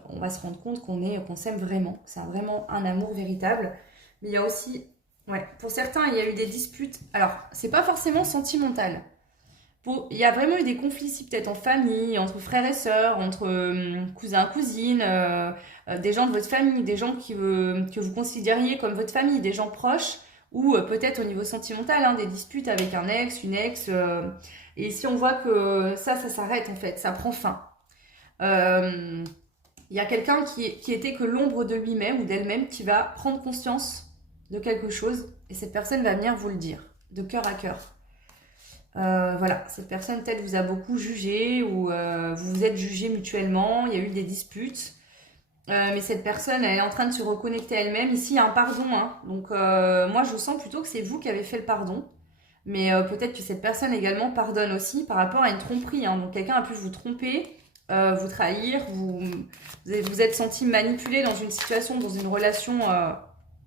on va se rendre compte qu'on s'aime vraiment. C'est vraiment un amour véritable. Mais il y a aussi, pour certains, il y a eu des disputes. Alors, c'est pas forcément sentimental. Il y a vraiment eu des conflits ici, peut-être en famille, entre frères et sœurs, entre cousins, cousines, des gens de votre famille, des gens que vous considériez comme votre famille, des gens proches, ou peut-être au niveau sentimental, hein, des disputes avec un ex, une ex. Et ici, on voit que ça s'arrête en fait, ça prend fin. Euh, Il y a quelqu'un qui était que l'ombre de lui-même ou d'elle-même qui va prendre conscience de quelque chose et cette personne va venir vous le dire, de cœur à cœur. Voilà, cette personne peut-être vous a beaucoup jugé ou vous vous êtes jugé mutuellement, il y a eu des disputes. Mais cette personne, elle est en train de se reconnecter à elle-même. Ici, il y a un pardon, hein. Donc, moi, je sens plutôt que c'est vous qui avez fait le pardon. Mais peut-être que cette personne également pardonne aussi par rapport à une tromperie, hein. Donc, quelqu'un a pu vous tromper, vous trahir, vous êtes senti manipulé dans une situation, dans une relation,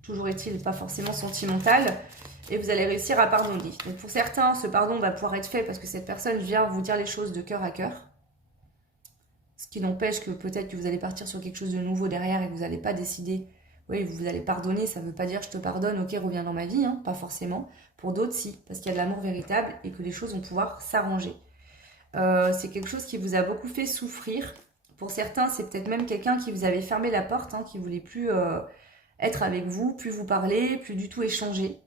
toujours est-il pas forcément sentimentale, et vous allez réussir à pardonner. Donc, pour certains, ce pardon va pouvoir être fait parce que cette personne vient vous dire les choses de cœur à cœur. Ce qui n'empêche que peut-être que vous allez partir sur quelque chose de nouveau derrière et que vous n'allez pas décider, oui, vous allez pardonner, ça ne veut pas dire je te pardonne, ok, reviens dans ma vie, hein, pas forcément. Pour d'autres, si, parce qu'il y a de l'amour véritable et que les choses vont pouvoir s'arranger. C'est quelque chose qui vous a beaucoup fait souffrir. Pour certains, c'est peut-être même quelqu'un qui vous avait fermé la porte, hein, qui ne voulait plus être avec vous, plus vous parler, plus du tout échanger.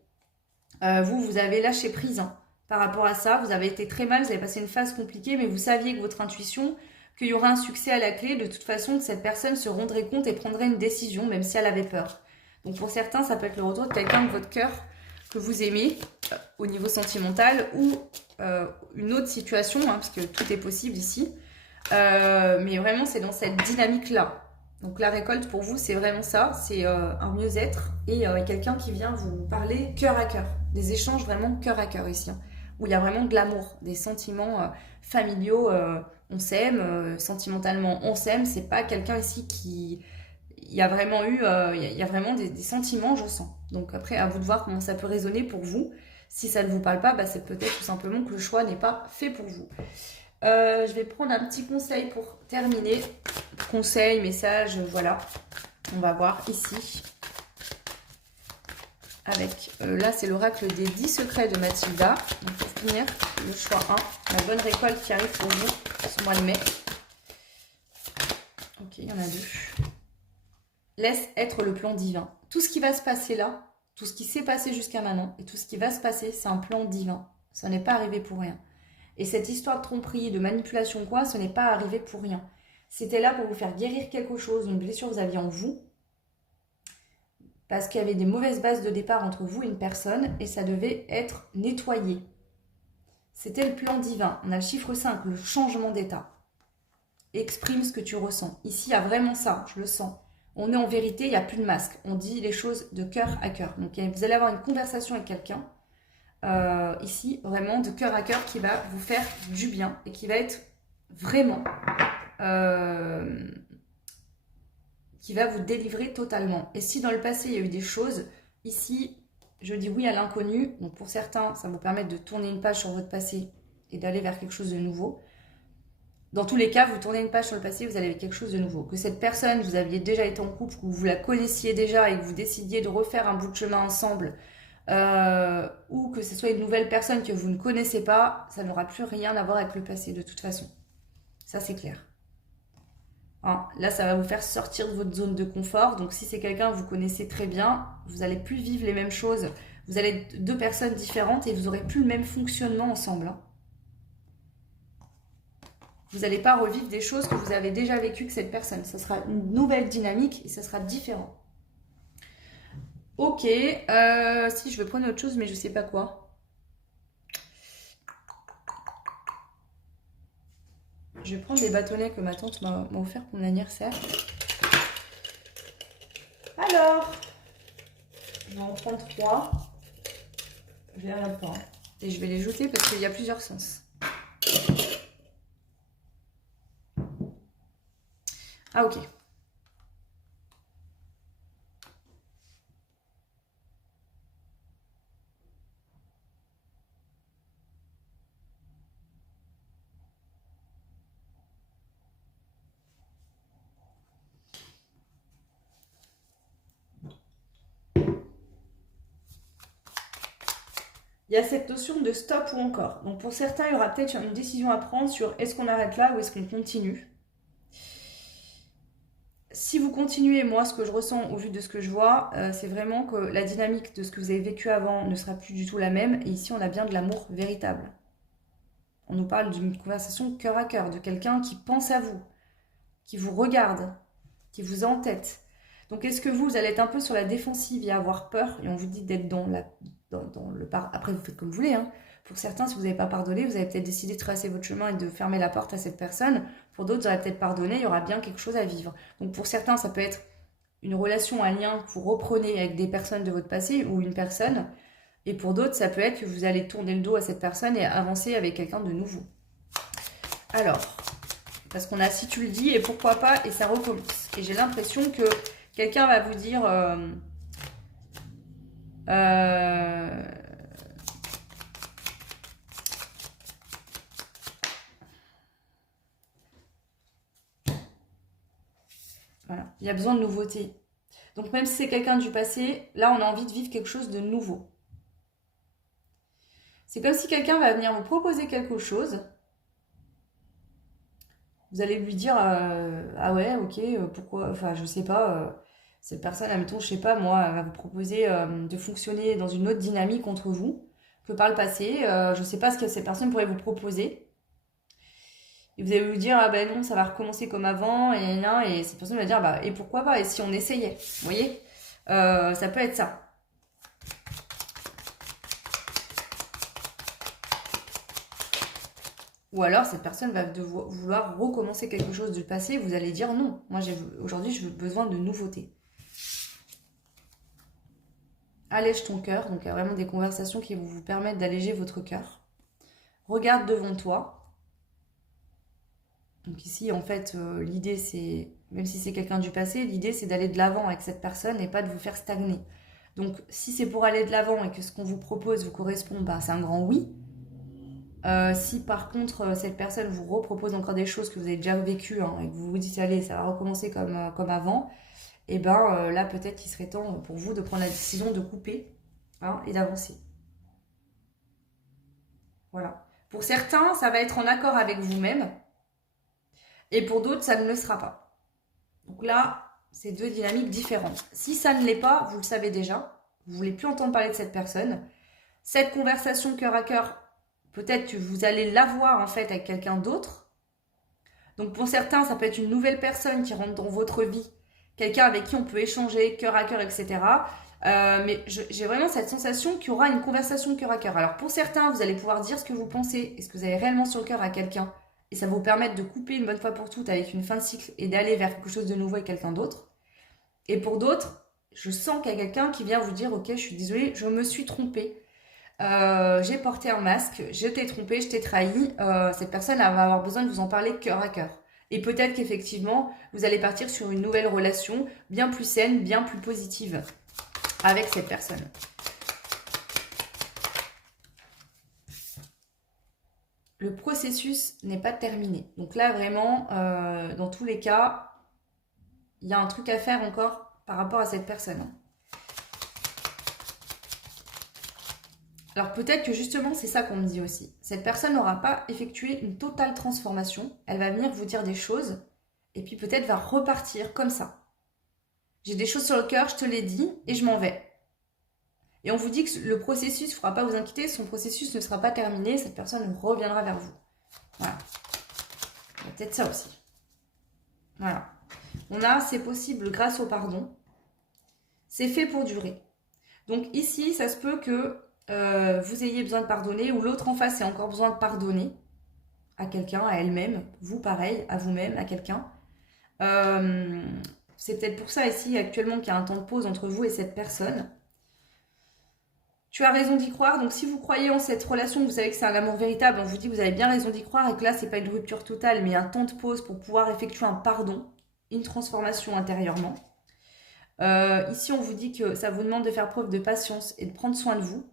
Vous avez lâché prise, hein, par rapport à ça. Vous avez été très mal, vous avez passé une phase compliquée, mais vous saviez que votre intuition, qu'il y aura un succès à la clé, de toute façon, que cette personne se rendrait compte et prendrait une décision, même si elle avait peur. Donc pour certains, ça peut être le retour de quelqu'un de votre cœur que vous aimez au niveau sentimental ou une autre situation, hein, parce que tout est possible ici. Mais vraiment, c'est dans cette dynamique-là. Donc la récolte pour vous, c'est vraiment ça, c'est un mieux-être et quelqu'un qui vient vous parler cœur à cœur. Des échanges vraiment cœur à cœur ici, hein, où il y a vraiment de l'amour, des sentiments familiaux, on s'aime, sentimentalement on s'aime, c'est pas quelqu'un ici qui... Il y a vraiment eu, il y a vraiment des sentiments, je sens. Donc après, à vous de voir comment ça peut résonner pour vous. Si ça ne vous parle pas, bah, c'est peut-être tout simplement que le choix n'est pas fait pour vous. Je vais prendre un petit conseil pour terminer. Conseil, message, voilà. On va voir ici. Avec, là c'est l'oracle des 10 secrets de Mathilda. Donc pour finir, le choix 1. La bonne récolte qui arrive pour vous ce mois de mai. Ok, il y en a deux. Laisse être le plan divin. Tout ce qui va se passer là, tout ce qui s'est passé jusqu'à maintenant et tout ce qui va se passer, c'est un plan divin. Ça n'est pas arrivé pour rien. Et cette histoire de tromperie, de manipulation, quoi, ce n'est pas arrivé pour rien. C'était là pour vous faire guérir quelque chose, une blessure que vous aviez en vous, parce qu'il y avait des mauvaises bases de départ entre vous et une personne, et ça devait être nettoyé. C'était le plan divin. On a le chiffre 5, le changement d'état. Exprime ce que tu ressens. Ici, il y a vraiment ça, je le sens. On est en vérité, il n'y a plus de masque. On dit les choses de cœur à cœur. Donc, vous allez avoir une conversation avec quelqu'un, ici, vraiment de cœur à cœur, qui va vous faire du bien et qui va être vraiment... qui va vous délivrer totalement. Et si dans le passé, il y a eu des choses, ici, je dis oui à l'inconnu. Donc pour certains, ça va vous permettre de tourner une page sur votre passé et d'aller vers quelque chose de nouveau. Dans tous les cas, vous tournez une page sur le passé, vous allez vers quelque chose de nouveau. Que cette personne, vous aviez déjà été en couple, que vous la connaissiez déjà et que vous décidiez de refaire un bout de chemin ensemble, ou que ce soit une nouvelle personne que vous ne connaissez pas, ça n'aura plus rien à voir avec le passé de toute façon. Ça, c'est clair. Hein, là, ça va vous faire sortir de votre zone de confort. Donc, si c'est quelqu'un que vous connaissez très bien, vous n'allez plus vivre les mêmes choses. Vous allez être deux personnes différentes et vous n'aurez plus le même fonctionnement ensemble. Hein. Vous n'allez pas revivre des choses que vous avez déjà vécues que cette personne. Ça sera une nouvelle dynamique et ça sera différent. Ok, si je veux prendre autre chose, mais je ne sais pas quoi. Je vais prendre des bâtonnets que ma tante m'a offert pour mon anniversaire. Alors, je vais en prendre 3. Je les regarde pas. Et je vais les jeter parce qu'il y a plusieurs sens. Ah, ok. il y a cette notion de stop ou encore. Donc pour certains, il y aura peut-être une décision à prendre sur est-ce qu'on arrête là ou est-ce qu'on continue. Si vous continuez, moi, ce que je ressens au vu de ce que je vois, c'est vraiment que la dynamique de ce que vous avez vécu avant ne sera plus du tout la même. Et ici, on a bien de l'amour véritable. On nous parle d'une conversation cœur à cœur, de quelqu'un qui pense à vous, qui vous regarde, qui vous entête. Donc, est-ce que vous allez être un peu sur la défensive et avoir peur? Et on vous dit d'être dans le Après, vous faites comme vous voulez, hein. Pour certains, si vous n'avez pas pardonné, vous avez peut-être décidé de tracer votre chemin et de fermer la porte à cette personne. Pour d'autres, vous aurez peut-être pardonné, il y aura bien quelque chose à vivre. Donc, pour certains, ça peut être une relation, un lien que vous reprenez avec des personnes de votre passé ou une personne. Et pour d'autres, ça peut être que vous allez tourner le dos à cette personne et avancer avec quelqu'un de nouveau. Alors, parce qu'on a si tu le dis et pourquoi pas, et ça recommence. Et j'ai l'impression que quelqu'un va vous dire... voilà, il y a besoin de nouveauté. Donc même si c'est quelqu'un du passé, là on a envie de vivre quelque chose de nouveau. C'est comme si quelqu'un va venir vous proposer quelque chose. Vous allez lui dire ah ouais, ok, pourquoi, enfin je sais pas, cette personne, admettons, je sais pas, moi, elle va vous proposer de fonctionner dans une autre dynamique contre vous que par le passé. Je sais pas ce que cette personne pourrait vous proposer. Et vous allez vous dire ah ben non, ça va recommencer comme avant, et cette personne va dire bah et pourquoi pas, et si on essayait, vous voyez. Ça peut être ça. Ou alors, cette personne va vouloir recommencer quelque chose du passé. Vous allez dire non. Moi, aujourd'hui, j'ai besoin de nouveautés. Allège ton cœur. Donc, il y a vraiment des conversations qui vont vous permettre d'alléger votre cœur. Regarde devant toi. Donc ici, en fait, l'idée, c'est, même si c'est quelqu'un du passé, l'idée, c'est d'aller de l'avant avec cette personne et pas de vous faire stagner. Donc, si c'est pour aller de l'avant et que ce qu'on vous propose vous correspond, bah, c'est un grand oui. Si par contre cette personne vous repropose encore des choses que vous avez déjà vécues hein, et que vous vous dites allez ça va recommencer comme avant, et ben là peut-être qu'il serait temps pour vous de prendre la décision de couper hein, et d'avancer. Voilà. Pour certains ça va être en accord avec vous-même et pour d'autres ça ne le sera pas. Donc là c'est deux dynamiques différentes. Si ça ne l'est pas, vous le savez déjà, vous ne voulez plus entendre parler de cette personne. Cette conversation cœur à cœur, peut-être que vous allez l'avoir en fait avec quelqu'un d'autre. Donc pour certains, ça peut être une nouvelle personne qui rentre dans votre vie, quelqu'un avec qui on peut échanger cœur à cœur, etc. Mais j'ai vraiment cette sensation qu'il y aura une conversation cœur à cœur. Alors pour certains, vous allez pouvoir dire ce que vous pensez et ce que vous avez réellement sur le cœur à quelqu'un. Et ça va vous permettre de couper une bonne fois pour toutes avec une fin de cycle et d'aller vers quelque chose de nouveau avec quelqu'un d'autre. Et pour d'autres, je sens qu'il y a quelqu'un qui vient vous dire « Ok, je suis désolée, je me suis trompée. J'ai porté un masque, je t'ai trompé, je t'ai trahi. Cette personne va avoir besoin de vous en parler cœur à cœur. Et peut-être qu'effectivement, vous allez partir sur une nouvelle relation bien plus saine, bien plus positive avec cette personne. Le processus n'est pas terminé. Donc là, vraiment, dans tous les cas, il y a un truc à faire encore par rapport à cette personne. Alors peut-être que justement c'est ça qu'on me dit aussi. Cette personne n'aura pas effectué une totale transformation. Elle va venir vous dire des choses et puis peut-être va repartir comme ça. J'ai des choses sur le cœur, je te l'ai dit et je m'en vais. Et on vous dit que le processus, il ne faudra pas vous inquiéter, son processus ne sera pas terminé, cette personne reviendra vers vous. Voilà. Il y a peut-être ça aussi. Voilà. On a c'est possible grâce au pardon. C'est fait pour durer. Donc ici, ça se peut que vous ayez besoin de pardonner ou l'autre en face ait encore besoin de pardonner à quelqu'un, à elle-même, vous pareil, à vous-même, à quelqu'un. C'est peut-être pour ça ici actuellement qu'il y a un temps de pause entre vous et cette personne. Tu as raison d'y croire, donc si vous croyez en cette relation, vous savez que c'est un amour véritable, on vous dit que vous avez bien raison d'y croire et que là c'est pas une rupture totale mais un temps de pause pour pouvoir effectuer un pardon, une transformation intérieurement. Ici on vous dit que ça vous demande de faire preuve de patience et de prendre soin de vous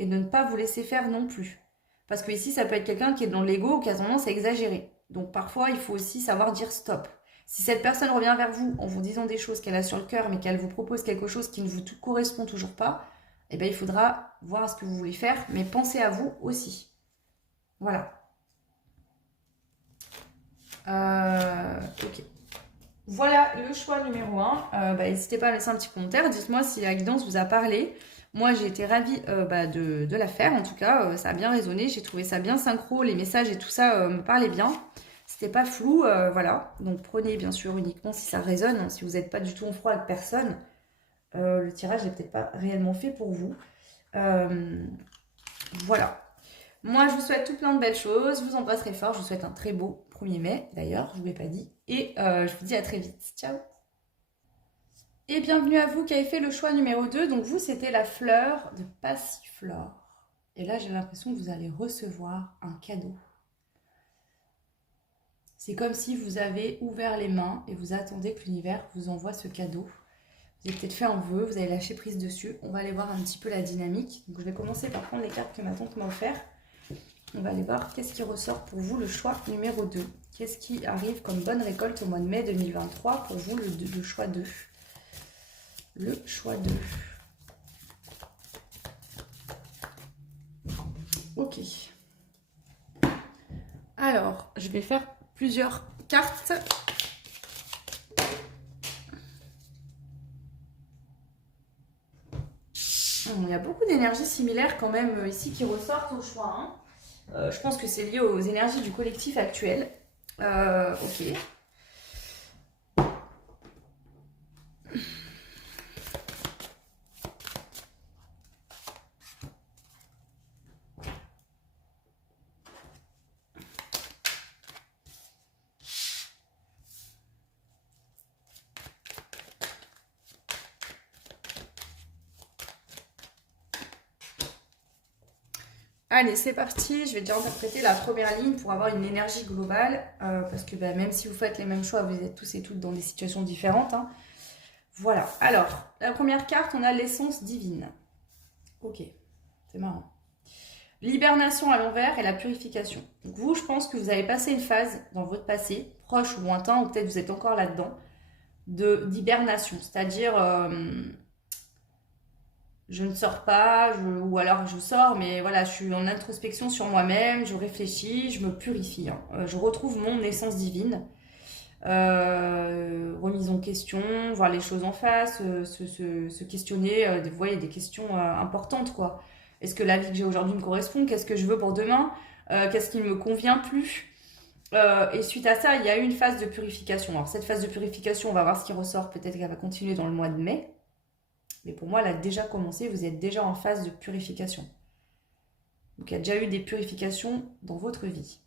et de ne pas vous laisser faire non plus. Parce que ici, ça peut être quelqu'un qui est dans l'ego ou qui a tendance à exagérer. Donc parfois, il faut aussi savoir dire stop. Si cette personne revient vers vous en vous disant des choses qu'elle a sur le cœur, mais qu'elle vous propose quelque chose qui ne vous correspond toujours pas, eh ben, il faudra voir ce que vous voulez faire, mais pensez à vous aussi. Voilà. Ok. Voilà le choix numéro 1. N'hésitez pas à laisser un petit commentaire. Dites-moi si la guidance vous a parlé. Moi, j'ai été ravie de la faire. En tout cas, ça a bien résonné. J'ai trouvé ça bien synchro. Les messages et tout ça me parlaient bien. C'était pas flou. Voilà. Donc, prenez bien sûr uniquement si ça résonne. Hein. Si vous n'êtes pas du tout en froid avec personne, le tirage n'est peut-être pas réellement fait pour vous. Voilà. Moi, je vous souhaite tout plein de belles choses. Je vous embrasse très fort. Je vous souhaite un très beau 1er mai, d'ailleurs. Je ne vous l'ai pas dit. Et je vous dis à très vite. Ciao. Et bienvenue à vous qui avez fait le choix numéro 2. Donc vous, c'était la fleur de Passiflore. Et là, j'ai l'impression que vous allez recevoir un cadeau. C'est comme si vous avez ouvert les mains et vous attendez que l'univers vous envoie ce cadeau. Vous avez peut-être fait un vœu, vous avez lâché prise dessus. On va aller voir un petit peu la dynamique. Donc je vais commencer par prendre les cartes que ma tante m'a offert. On va aller voir qu'est-ce qui ressort pour vous, le choix numéro 2. Qu'est-ce qui arrive comme bonne récolte au mois de mai 2023 pour vous, le choix 2. Le choix 2. Ok. Alors, je vais faire plusieurs cartes. Il y a beaucoup d'énergies similaires quand même ici qui ressortent au choix 1. Je pense que c'est lié aux énergies du collectif actuel. Ok. Allez, c'est parti. Je vais déjà interpréter la première ligne pour avoir une énergie globale. Parce que même si vous faites les mêmes choix, vous êtes tous et toutes dans des situations différentes. Hein. Voilà. Alors, la première carte, on a l'essence divine. Ok, c'est marrant. L'hibernation à l'envers et la purification. Donc vous, je pense que vous avez passé une phase dans votre passé, proche ou lointain, ou peut-être vous êtes encore là-dedans, d'hibernation. C'est-à-dire... je ne sors pas, ou alors je sors, mais voilà, je suis en introspection sur moi-même, je réfléchis, je me purifie. Hein. Je retrouve mon essence divine. Remise en question, voir les choses en face, se questionner. Vous voyez, des questions importantes, quoi. Est-ce que la vie que j'ai aujourd'hui me correspond? Qu'est-ce que je veux pour demain? Qu'est-ce qui ne me convient plus? Et suite à ça, il y a eu une phase de purification. Alors, cette phase de purification, on va voir ce qui ressort. Peut-être qu'elle va continuer dans le mois de mai. Mais pour moi, elle a déjà commencé, vous êtes déjà en phase de purification. Donc il y a déjà eu des purifications dans votre vie.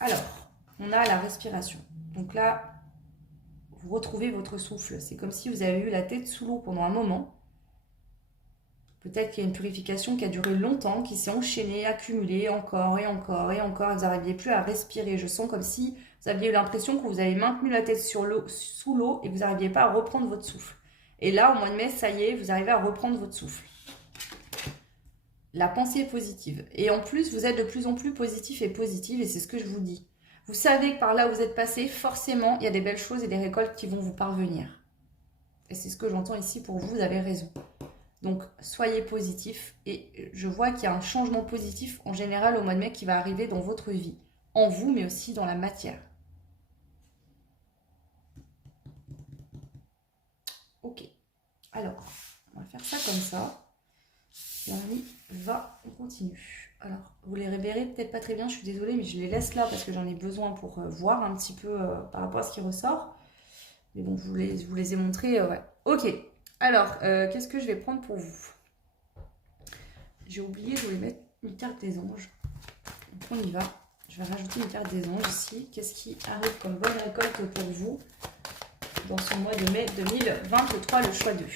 Alors, on a la respiration. Donc là, vous retrouvez votre souffle. C'est comme si vous avez eu la tête sous l'eau pendant un moment. Peut-être qu'il y a une purification qui a duré longtemps, qui s'est enchaînée, accumulée encore et encore et encore. Vous n'arriviez plus à respirer. Je sens comme si vous aviez eu l'impression que vous avez maintenu la tête sous l'eau et que vous n'arriviez pas à reprendre votre souffle. Et là, au mois de mai, ça y est, vous arrivez à reprendre votre souffle. La pensée est positive. Et en plus, vous êtes de plus en plus positif et positive, et c'est ce que je vous dis. Vous savez que par là où vous êtes passé, forcément, il y a des belles choses et des récoltes qui vont vous parvenir. Et c'est ce que j'entends ici pour vous, vous avez raison. Donc, soyez positif. Et je vois qu'il y a un changement positif en général au mois de mai qui va arriver dans votre vie. En vous, mais aussi dans la matière. Ok. Alors, on va faire ça comme ça. Et on y va, on continue. Alors, vous les verrez peut-être pas très bien, je suis désolée, mais je les laisse là parce que j'en ai besoin pour voir un petit peu par rapport à ce qui ressort. Mais bon, je vous les ai montrés. Ouais. Ok. Alors, qu'est-ce que je vais prendre pour vous? J'ai oublié, je voulais mettre une carte des anges. Donc on y va. Je vais rajouter une carte des anges ici. Qu'est-ce qui arrive comme bonne récolte pour vous dans ce mois de mai 2023, le choix 2.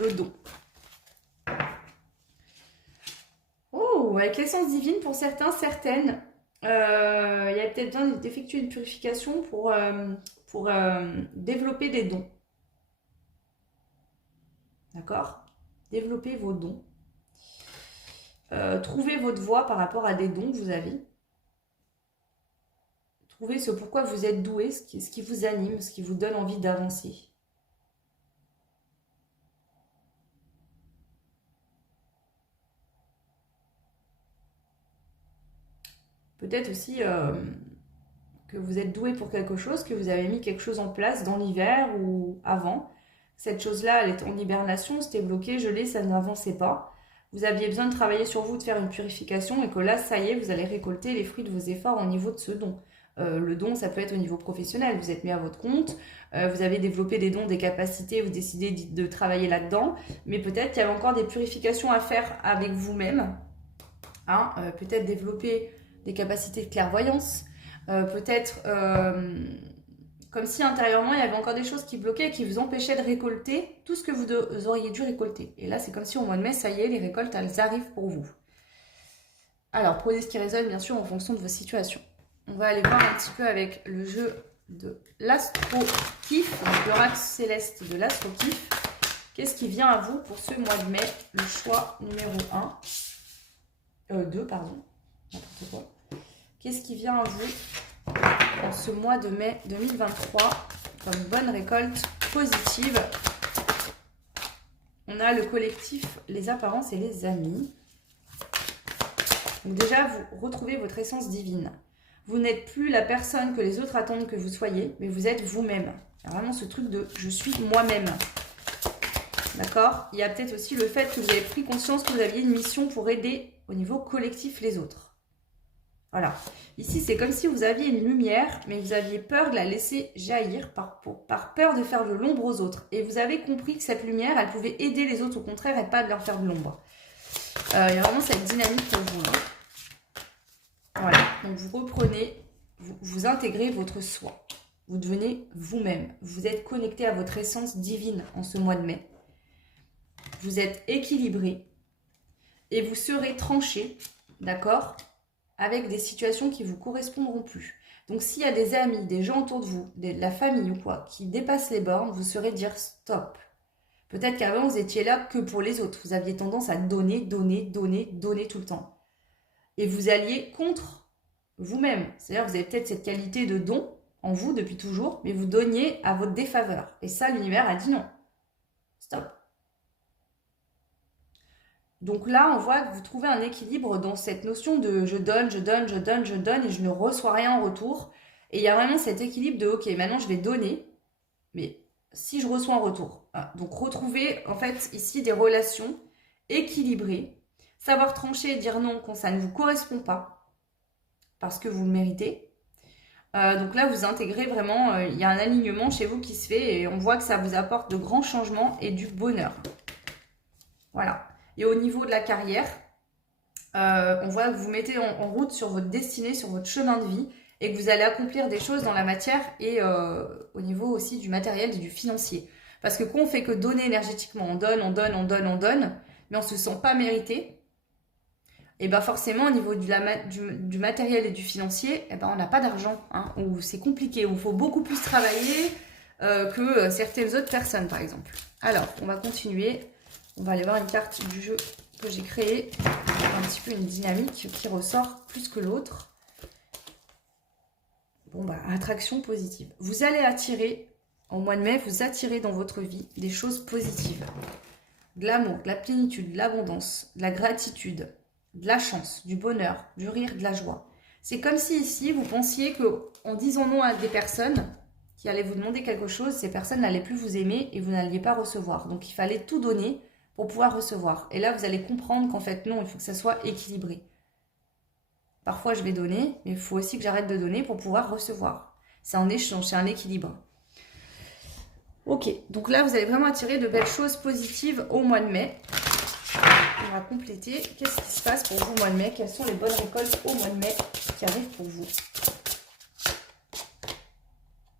Le don. Oh, avec l'essence divine pour certains, certaines. Il y a peut-être besoin d'effectuer une purification pour développer des dons. D'accord? Développer vos dons. Trouvez votre voie par rapport à des dons que vous avez. Trouvez ce pourquoi vous êtes doué, ce qui vous anime, ce qui vous donne envie d'avancer. Peut-être aussi que vous êtes doué pour quelque chose, que vous avez mis quelque chose en place dans l'hiver ou avant. Cette chose-là, elle est en hibernation, c'était bloqué, gelé, ça n'avançait pas. Vous aviez besoin de travailler sur vous, de faire une purification, et que là, ça y est, vous allez récolter les fruits de vos efforts au niveau de ce don. Le don, ça peut être au niveau professionnel, vous êtes mis à votre compte, vous avez développé des dons, des capacités, vous décidez de travailler là-dedans, mais peut-être qu'il y avait encore des purifications à faire avec vous-même, hein, peut-être développer des capacités de clairvoyance, peut-être comme si intérieurement il y avait encore des choses qui bloquaient et qui vous empêchaient de récolter tout ce que vous auriez dû récolter. Et là, c'est comme si au mois de mai, ça y est, les récoltes, elles arrivent pour vous. Alors, prenez ce qui résonne, bien sûr, en fonction de vos situations. On va aller voir un petit peu avec le jeu de l'astro-kiff, donc l'oracle céleste de l'astro-kiff. Qu'est-ce qui vient à vous pour ce mois de mai? Le choix numéro 2, pardon. N'importe quoi. Qu'est-ce qui vient à vous en ce mois de mai 2023 comme bonne récolte positive? On a le collectif, les apparences et les amis. Donc déjà, vous retrouvez votre essence divine. Vous n'êtes plus la personne que les autres attendent que vous soyez, mais vous êtes vous-même. Il y a vraiment ce truc de « je suis moi-même ». D'accord? Il y a peut-être aussi le fait que vous avez pris conscience que vous aviez une mission pour aider au niveau collectif les autres. Voilà. Ici, c'est comme si vous aviez une lumière, mais vous aviez peur de la laisser jaillir par peur de faire de l'ombre aux autres. Et vous avez compris que cette lumière, elle pouvait aider les autres au contraire et pas de leur faire de l'ombre. Il y a vraiment cette dynamique pour vous. Hein. Voilà. Donc, vous reprenez, vous intégrez votre soi. Vous devenez vous-même. Vous êtes connecté à votre essence divine en ce mois de mai. Vous êtes équilibré et vous serez tranché, d'accord, avec des situations qui ne vous correspondront plus. Donc, s'il y a des amis, des gens autour de vous, de la famille ou quoi, qui dépassent les bornes, vous saurez dire stop. Peut-être qu'avant, vous étiez là que pour les autres. Vous aviez tendance à donner, donner, donner, donner tout le temps. Et vous alliez contre vous-même. C'est-à-dire que vous avez peut-être cette qualité de don en vous depuis toujours, mais vous donniez à votre défaveur. Et ça, l'univers a dit non. Stop. Donc là, on voit que vous trouvez un équilibre dans cette notion de je donne, je donne, je donne, je donne et je ne reçois rien en retour. Et il y a vraiment cet équilibre de ok, maintenant je vais donner, mais si je reçois en retour. Voilà. Donc retrouver en fait ici des relations équilibrées, savoir trancher et dire non quand ça ne vous correspond pas, parce que vous le méritez. Donc là, vous intégrez vraiment, il y a un alignement chez vous qui se fait et on voit que ça vous apporte de grands changements et du bonheur. Voilà. Et au niveau de la carrière, on voit que vous mettez en route sur votre destinée, sur votre chemin de vie et que vous allez accomplir des choses dans la matière et au niveau aussi du matériel et du financier. Parce que quand on fait que donner énergétiquement, on donne, on donne, on donne, on donne, mais on ne se sent pas mérité, et bien forcément au niveau du matériel et du financier, et ben on n'a pas d'argent, hein, ou c'est compliqué, où il faut beaucoup plus travailler que certaines autres personnes par exemple. Alors, on va continuer. On va aller voir une carte du jeu que j'ai créée. Un petit peu une dynamique qui ressort plus que l'autre. Bon, bah, attraction positive. Vous allez attirer, en mois de mai, vous attirez dans votre vie des choses positives. De l'amour, de la plénitude, de l'abondance, de la gratitude, de la chance, du bonheur, du rire, de la joie. C'est comme si ici, vous pensiez qu'en disant non à des personnes qui allaient vous demander quelque chose, ces personnes n'allaient plus vous aimer et vous n'alliez pas recevoir. Donc, il fallait tout donner pour pouvoir recevoir. Et là, vous allez comprendre qu'en fait, non, il faut que ça soit équilibré. Parfois, je vais donner, mais il faut aussi que j'arrête de donner pour pouvoir recevoir. C'est un échange, c'est un équilibre. Ok, donc là, vous allez vraiment attirer de belles choses positives au mois de mai. On va compléter. Qu'est-ce qui se passe pour vous au mois de mai? Quelles sont les bonnes récoltes au mois de mai qui arrivent pour vous?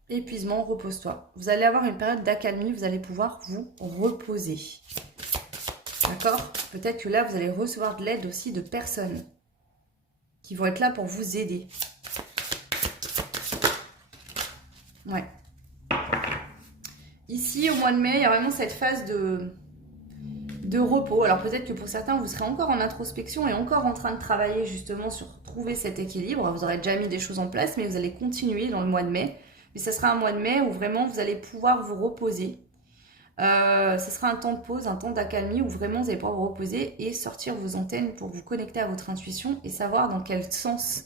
Épuisement, repose-toi. Vous allez avoir une période d'accalmie, vous allez pouvoir vous reposer. D'accord? Peut-être que là, vous allez recevoir de l'aide aussi de personnes qui vont être là pour vous aider. Ouais. Ici, au mois de mai, il y a vraiment cette phase de repos. Alors peut-être que pour certains, vous serez encore en introspection et encore en train de travailler justement sur trouver cet équilibre. Vous aurez déjà mis des choses en place, mais vous allez continuer dans le mois de mai. Mais ce sera un mois de mai où vraiment vous allez pouvoir vous reposer. Ce sera un temps de pause, un temps d'accalmie où vraiment vous allez pouvoir vous reposer et sortir vos antennes pour vous connecter à votre intuition et savoir dans quel sens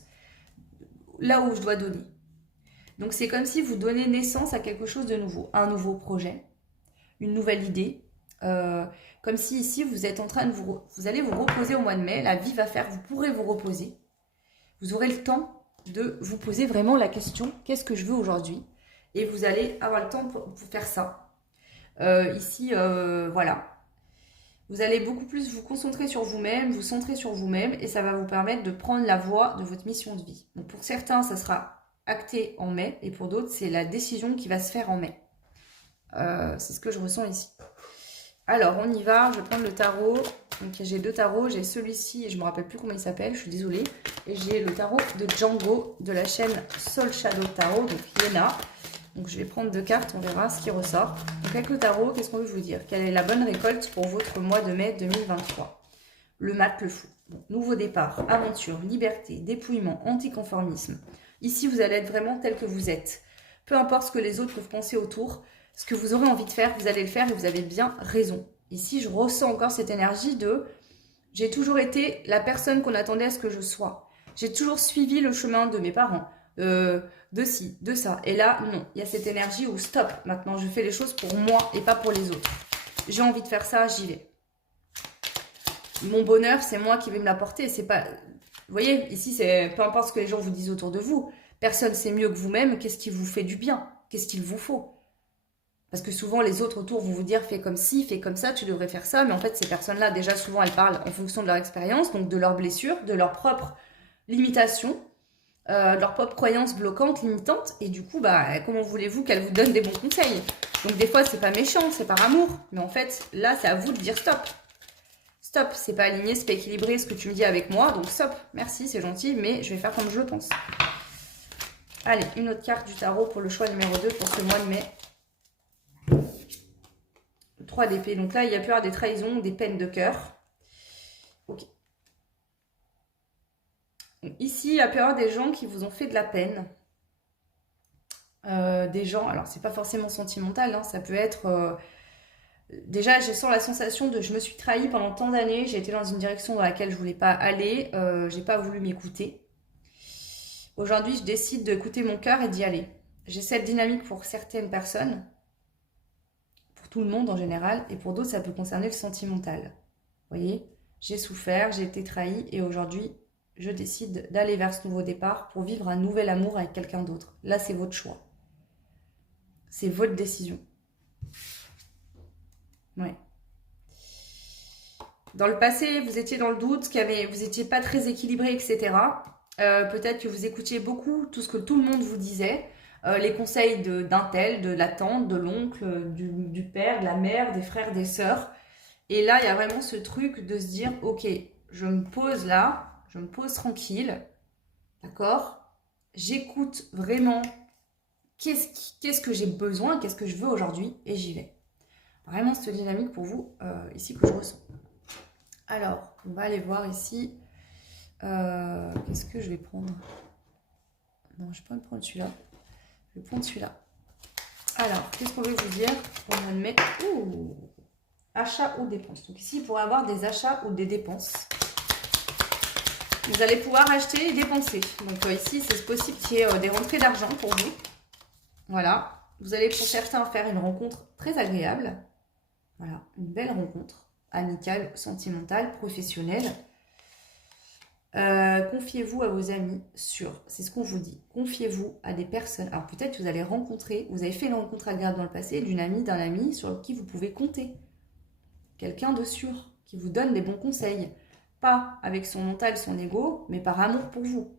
là où je dois donner. Donc c'est comme si vous donnez naissance à quelque chose de nouveau, un nouveau projet, une nouvelle idée. Comme si ici vous êtes en train de vous allez vous reposer au mois de mai, la vie va faire, vous pourrez vous reposer. Vous aurez le temps de vous poser vraiment la question, qu'est-ce que je veux aujourd'hui? Et vous allez avoir le temps pour faire ça. Ici, voilà. Vous allez beaucoup plus vous concentrer sur vous-même, vous centrer sur vous-même et ça va vous permettre de prendre la voie de votre mission de vie. Donc pour certains, ça sera acté en mai et pour d'autres, c'est la décision qui va se faire en mai. C'est ce que je ressens ici. Alors, on y va. Je vais prendre le tarot. Donc, j'ai 2 tarots. J'ai celui-ci, et je ne me rappelle plus comment il s'appelle, je suis désolée. Et j'ai le tarot de Django de la chaîne Soul Shadow Tarot, donc Yéna. Donc, je vais prendre 2 cartes, on verra ce qui ressort. Donc, avec le tarot, qu'est-ce qu'on veut vous dire? Quelle est la bonne récolte pour votre mois de mai 2023? Le mat, le fou. Bon, nouveau départ, aventure, liberté, dépouillement, anticonformisme. Ici, vous allez être vraiment tel que vous êtes. Peu importe ce que les autres peuvent penser autour, ce que vous aurez envie de faire, vous allez le faire et vous avez bien raison. Ici, je ressens encore cette énergie de « j'ai toujours été la personne qu'on attendait à ce que je sois. J'ai toujours suivi le chemin de mes parents, de ci, de ça. » Et là, non, il y a cette énergie où « stop, maintenant je fais les choses pour moi et pas pour les autres. J'ai envie de faire ça, j'y vais. » Mon bonheur, c'est moi qui vais me l'apporter. C'est pas... Vous voyez, ici, c'est peu importe ce que les gens vous disent autour de vous. Personne sait mieux que vous-même qu'est-ce qui vous fait du bien, qu'est-ce qu'il vous faut. Parce que souvent, les autres autour vont vous dire « fais comme ci, fais comme ça, tu devrais faire ça ». Mais en fait, ces personnes-là, déjà, souvent, elles parlent en fonction de leur expérience, donc de leurs blessures, de leurs propres limitations, de leurs propres croyances bloquantes, limitantes. Et du coup, bah, comment voulez-vous qu'elles vous donnent des bons conseils? Donc, des fois, c'est pas méchant, c'est par amour. Mais en fait, là, c'est à vous de dire « stop ». Stop, c'est pas aligné, c'est pas équilibré ce que tu me dis avec moi. Donc, stop, merci, c'est gentil, mais je vais faire comme je le pense. Allez, une autre carte du tarot pour le choix numéro 2 pour ce mois de mai. 3 d'épée. Donc là, il y a pu y avoir des trahisons, des peines de cœur. Ok. Donc ici, il y a pu y avoir des gens qui vous ont fait de la peine. Des gens, alors c'est pas forcément sentimental, hein, ça peut être... déjà, je sens la sensation de je me suis trahie pendant tant d'années, j'ai été dans une direction dans laquelle je voulais pas aller, j'ai pas voulu m'écouter. Aujourd'hui, je décide d'écouter mon cœur et d'y aller. J'ai cette dynamique pour certaines personnes, tout le monde en général, et pour d'autres, ça peut concerner le sentimental. Vous voyez, j'ai souffert, j'ai été trahie, et aujourd'hui, je décide d'aller vers ce nouveau départ pour vivre un nouvel amour avec quelqu'un d'autre. Là, c'est votre choix. C'est votre décision. Ouais. Dans le passé, vous étiez dans le doute, vous n'étiez pas très équilibré, etc. Peut-être que vous écoutiez beaucoup tout ce que tout le monde vous disait. Les conseils d'un tel, de la tante, de l'oncle, du père, de la mère, des frères, des sœurs. Et là, il y a vraiment ce truc de se dire, ok, je me pose là, je me pose tranquille, d'accord? J'écoute vraiment qu'est-ce que j'ai besoin, qu'est-ce que je veux aujourd'hui, et j'y vais. Vraiment cette dynamique pour vous, ici, que je ressens. Alors, on va aller voir ici. Qu'est-ce que je vais prendre? Non, je ne vais pas me prendre celui-là. Je vais prendre celui-là. Alors, qu'est-ce qu'on veut vous dire pour le mois de mai? Ouh, achats ou dépenses. Donc ici, il pourrait y avoir des achats ou des dépenses. Vous allez pouvoir acheter et dépenser. Donc ici, c'est possible qu'il y ait des rentrées d'argent pour vous. Voilà. Vous allez pour certains faire une rencontre très agréable. Voilà, une belle rencontre. Amicale, sentimentale, professionnelle. Confiez-vous à vos amis c'est ce qu'on vous dit, confiez-vous à des personnes, alors peut-être que vous allez rencontrer, vous avez fait une rencontre agréable dans le passé d'une amie, d'un ami sur qui vous pouvez compter, quelqu'un de sûr, qui vous donne des bons conseils, pas avec son mental, son ego, mais par amour pour vous,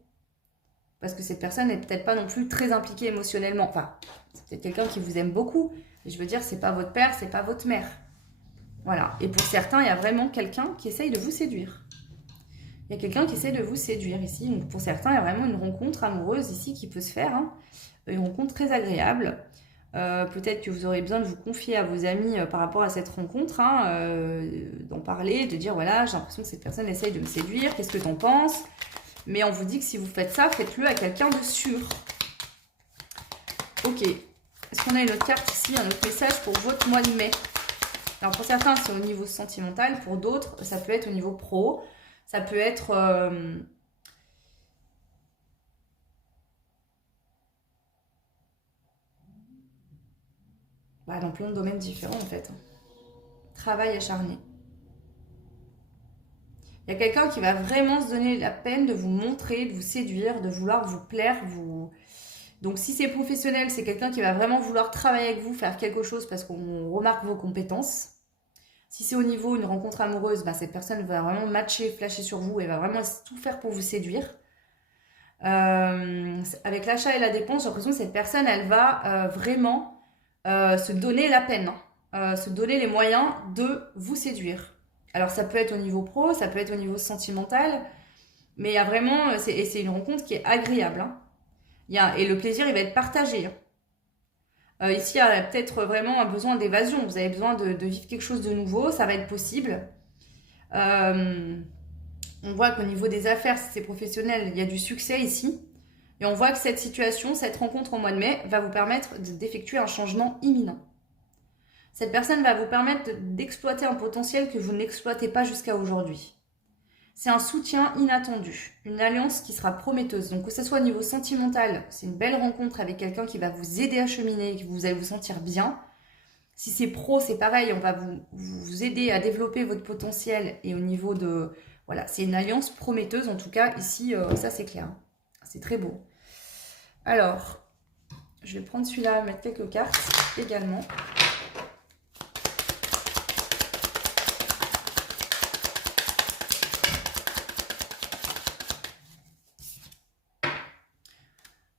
parce que cette personne n'est peut-être pas non plus très impliquée émotionnellement, enfin, c'est peut-être quelqu'un qui vous aime beaucoup, mais je veux dire, c'est pas votre père, c'est pas votre mère, voilà, et pour certains, il y a vraiment quelqu'un qui essaye de vous séduire. Il y a quelqu'un qui essaie de vous séduire ici. Donc pour certains, il y a vraiment une rencontre amoureuse ici qui peut se faire. Hein. Une rencontre très agréable. Peut-être que vous aurez besoin de vous confier à vos amis par rapport à cette rencontre. Hein, d'en parler, de dire voilà, j'ai l'impression que cette personne essaye de me séduire. Qu'est-ce que tu en penses? Mais on vous dit que si vous faites ça, faites-le à quelqu'un de sûr. Ok. Est-ce qu'on a une autre carte ici, un autre message pour votre mois de mai? Alors pour certains, c'est au niveau sentimental. Pour d'autres, ça peut être au niveau pro. Ça peut être Bah, dans plein de domaines différents en fait. Travail acharné. Il y a quelqu'un qui va vraiment se donner la peine de vous montrer, de vous séduire, de vouloir vous plaire. Donc si c'est professionnel, c'est quelqu'un qui va vraiment vouloir travailler avec vous, faire quelque chose parce qu'on remarque vos compétences. Si c'est au niveau une rencontre amoureuse, bah, cette personne va vraiment matcher, flasher sur vous et va vraiment tout faire pour vous séduire. Avec l'achat et la dépense, j'ai l'impression que cette personne, elle va vraiment se donner la peine, hein, se donner les moyens de vous séduire. Alors ça peut être au niveau pro, ça peut être au niveau sentimental, mais il y a vraiment, et c'est une rencontre qui est agréable. Hein. Et le plaisir, il va être partagé. Hein. Ici, il y a peut-être vraiment un besoin d'évasion. Vous avez besoin de vivre quelque chose de nouveau, ça va être possible. Euh, on voit qu'au niveau des affaires, si c'est professionnel, il y a du succès ici. Et on voit que cette situation, cette rencontre au mois de mai, va vous permettre d'effectuer un changement imminent. Cette personne va vous permettre d'exploiter un potentiel que vous n'exploitez pas jusqu'à aujourd'hui. C'est un soutien inattendu, une alliance qui sera prometteuse. Donc que ce soit au niveau sentimental, c'est une belle rencontre avec quelqu'un qui va vous aider à cheminer, que vous allez vous sentir bien. Si c'est pro, c'est pareil, on va vous aider à développer votre potentiel. Et au niveau de... Voilà, c'est une alliance prometteuse. En tout cas, ici, ça c'est clair. C'est très beau. Alors, je vais prendre celui-là, mettre quelques cartes également.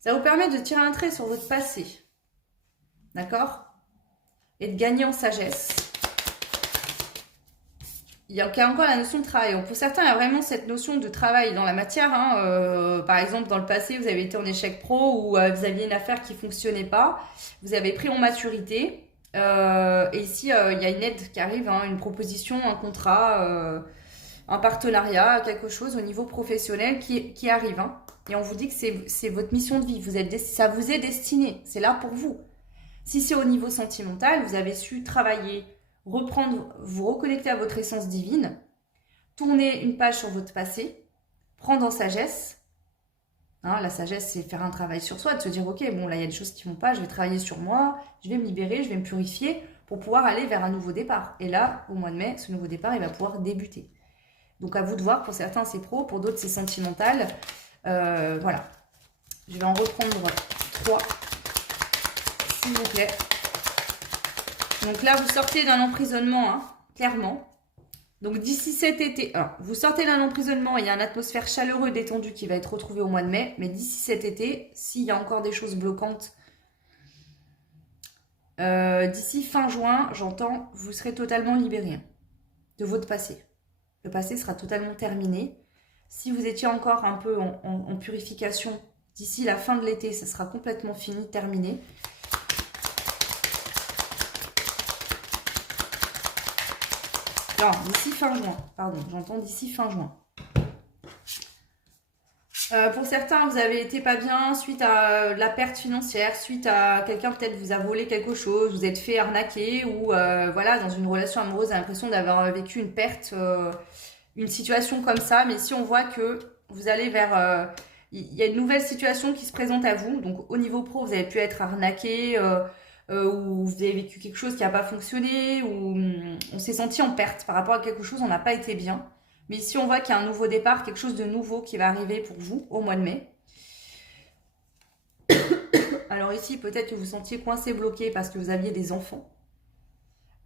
Ça vous permet de tirer un trait sur votre passé. D'accord? Et de gagner en sagesse. Il y a encore la notion de travail. Pour certains, il y a vraiment cette notion de travail dans la matière. Hein. Par exemple, dans le passé, vous avez été en échec pro ou vous aviez une affaire qui ne fonctionnait pas. Vous avez pris en maturité. Et ici, il y a une aide qui arrive, hein, une proposition, un contrat, un partenariat, quelque chose au niveau professionnel qui arrive. Hein. Et on vous dit que c'est votre mission de vie. Ça vous est destiné. C'est là pour vous. Si c'est au niveau sentimental, vous avez su travailler, reprendre, vous reconnecter à votre essence divine, tourner une page sur votre passé, prendre en sagesse. Hein, la sagesse, c'est faire un travail sur soi, de se dire, ok, bon, là, il y a des choses qui ne vont pas, je vais travailler sur moi, je vais me libérer, je vais me purifier pour pouvoir aller vers un nouveau départ. Et là, au mois de mai, ce nouveau départ, il va pouvoir débuter. Donc, à vous de voir. Pour certains, c'est pro, pour d'autres, c'est sentimental. Voilà. Je vais en reprendre 3, s'il vous plaît. Donc là, vous sortez d'un emprisonnement, hein, clairement. Donc d'ici cet été, alors, vous sortez d'un emprisonnement, il y a une atmosphère chaleureuse, détendue qui va être retrouvée au mois de mai. Mais d'ici cet été, s'il y a encore des choses bloquantes, d'ici fin juin, j'entends, vous serez totalement libéré de votre passé. Le passé sera totalement terminé. Si vous étiez encore un peu en purification, d'ici la fin de l'été, ça sera complètement fini, terminé. Non, d'ici fin juin, pardon, j'entends d'ici fin juin. Pour certains, vous avez été pas bien suite à la perte financière, suite à quelqu'un peut-être vous a volé quelque chose, vous êtes fait arnaquer ou voilà, dans une relation amoureuse, vous avez l'impression d'avoir vécu une perte, une situation comme ça. Mais si on voit que vous allez vers... il y a une nouvelle situation qui se présente à vous. Donc au niveau pro, vous avez pu être arnaqué, ou vous avez vécu quelque chose qui n'a pas fonctionné, ou on s'est senti en perte par rapport à quelque chose, on n'a pas été bien. Mais ici, on voit qu'il y a un nouveau départ, quelque chose de nouveau qui va arriver pour vous au mois de mai. Alors ici, peut-être que vous sentiez coincé, bloqué parce que vous aviez des enfants.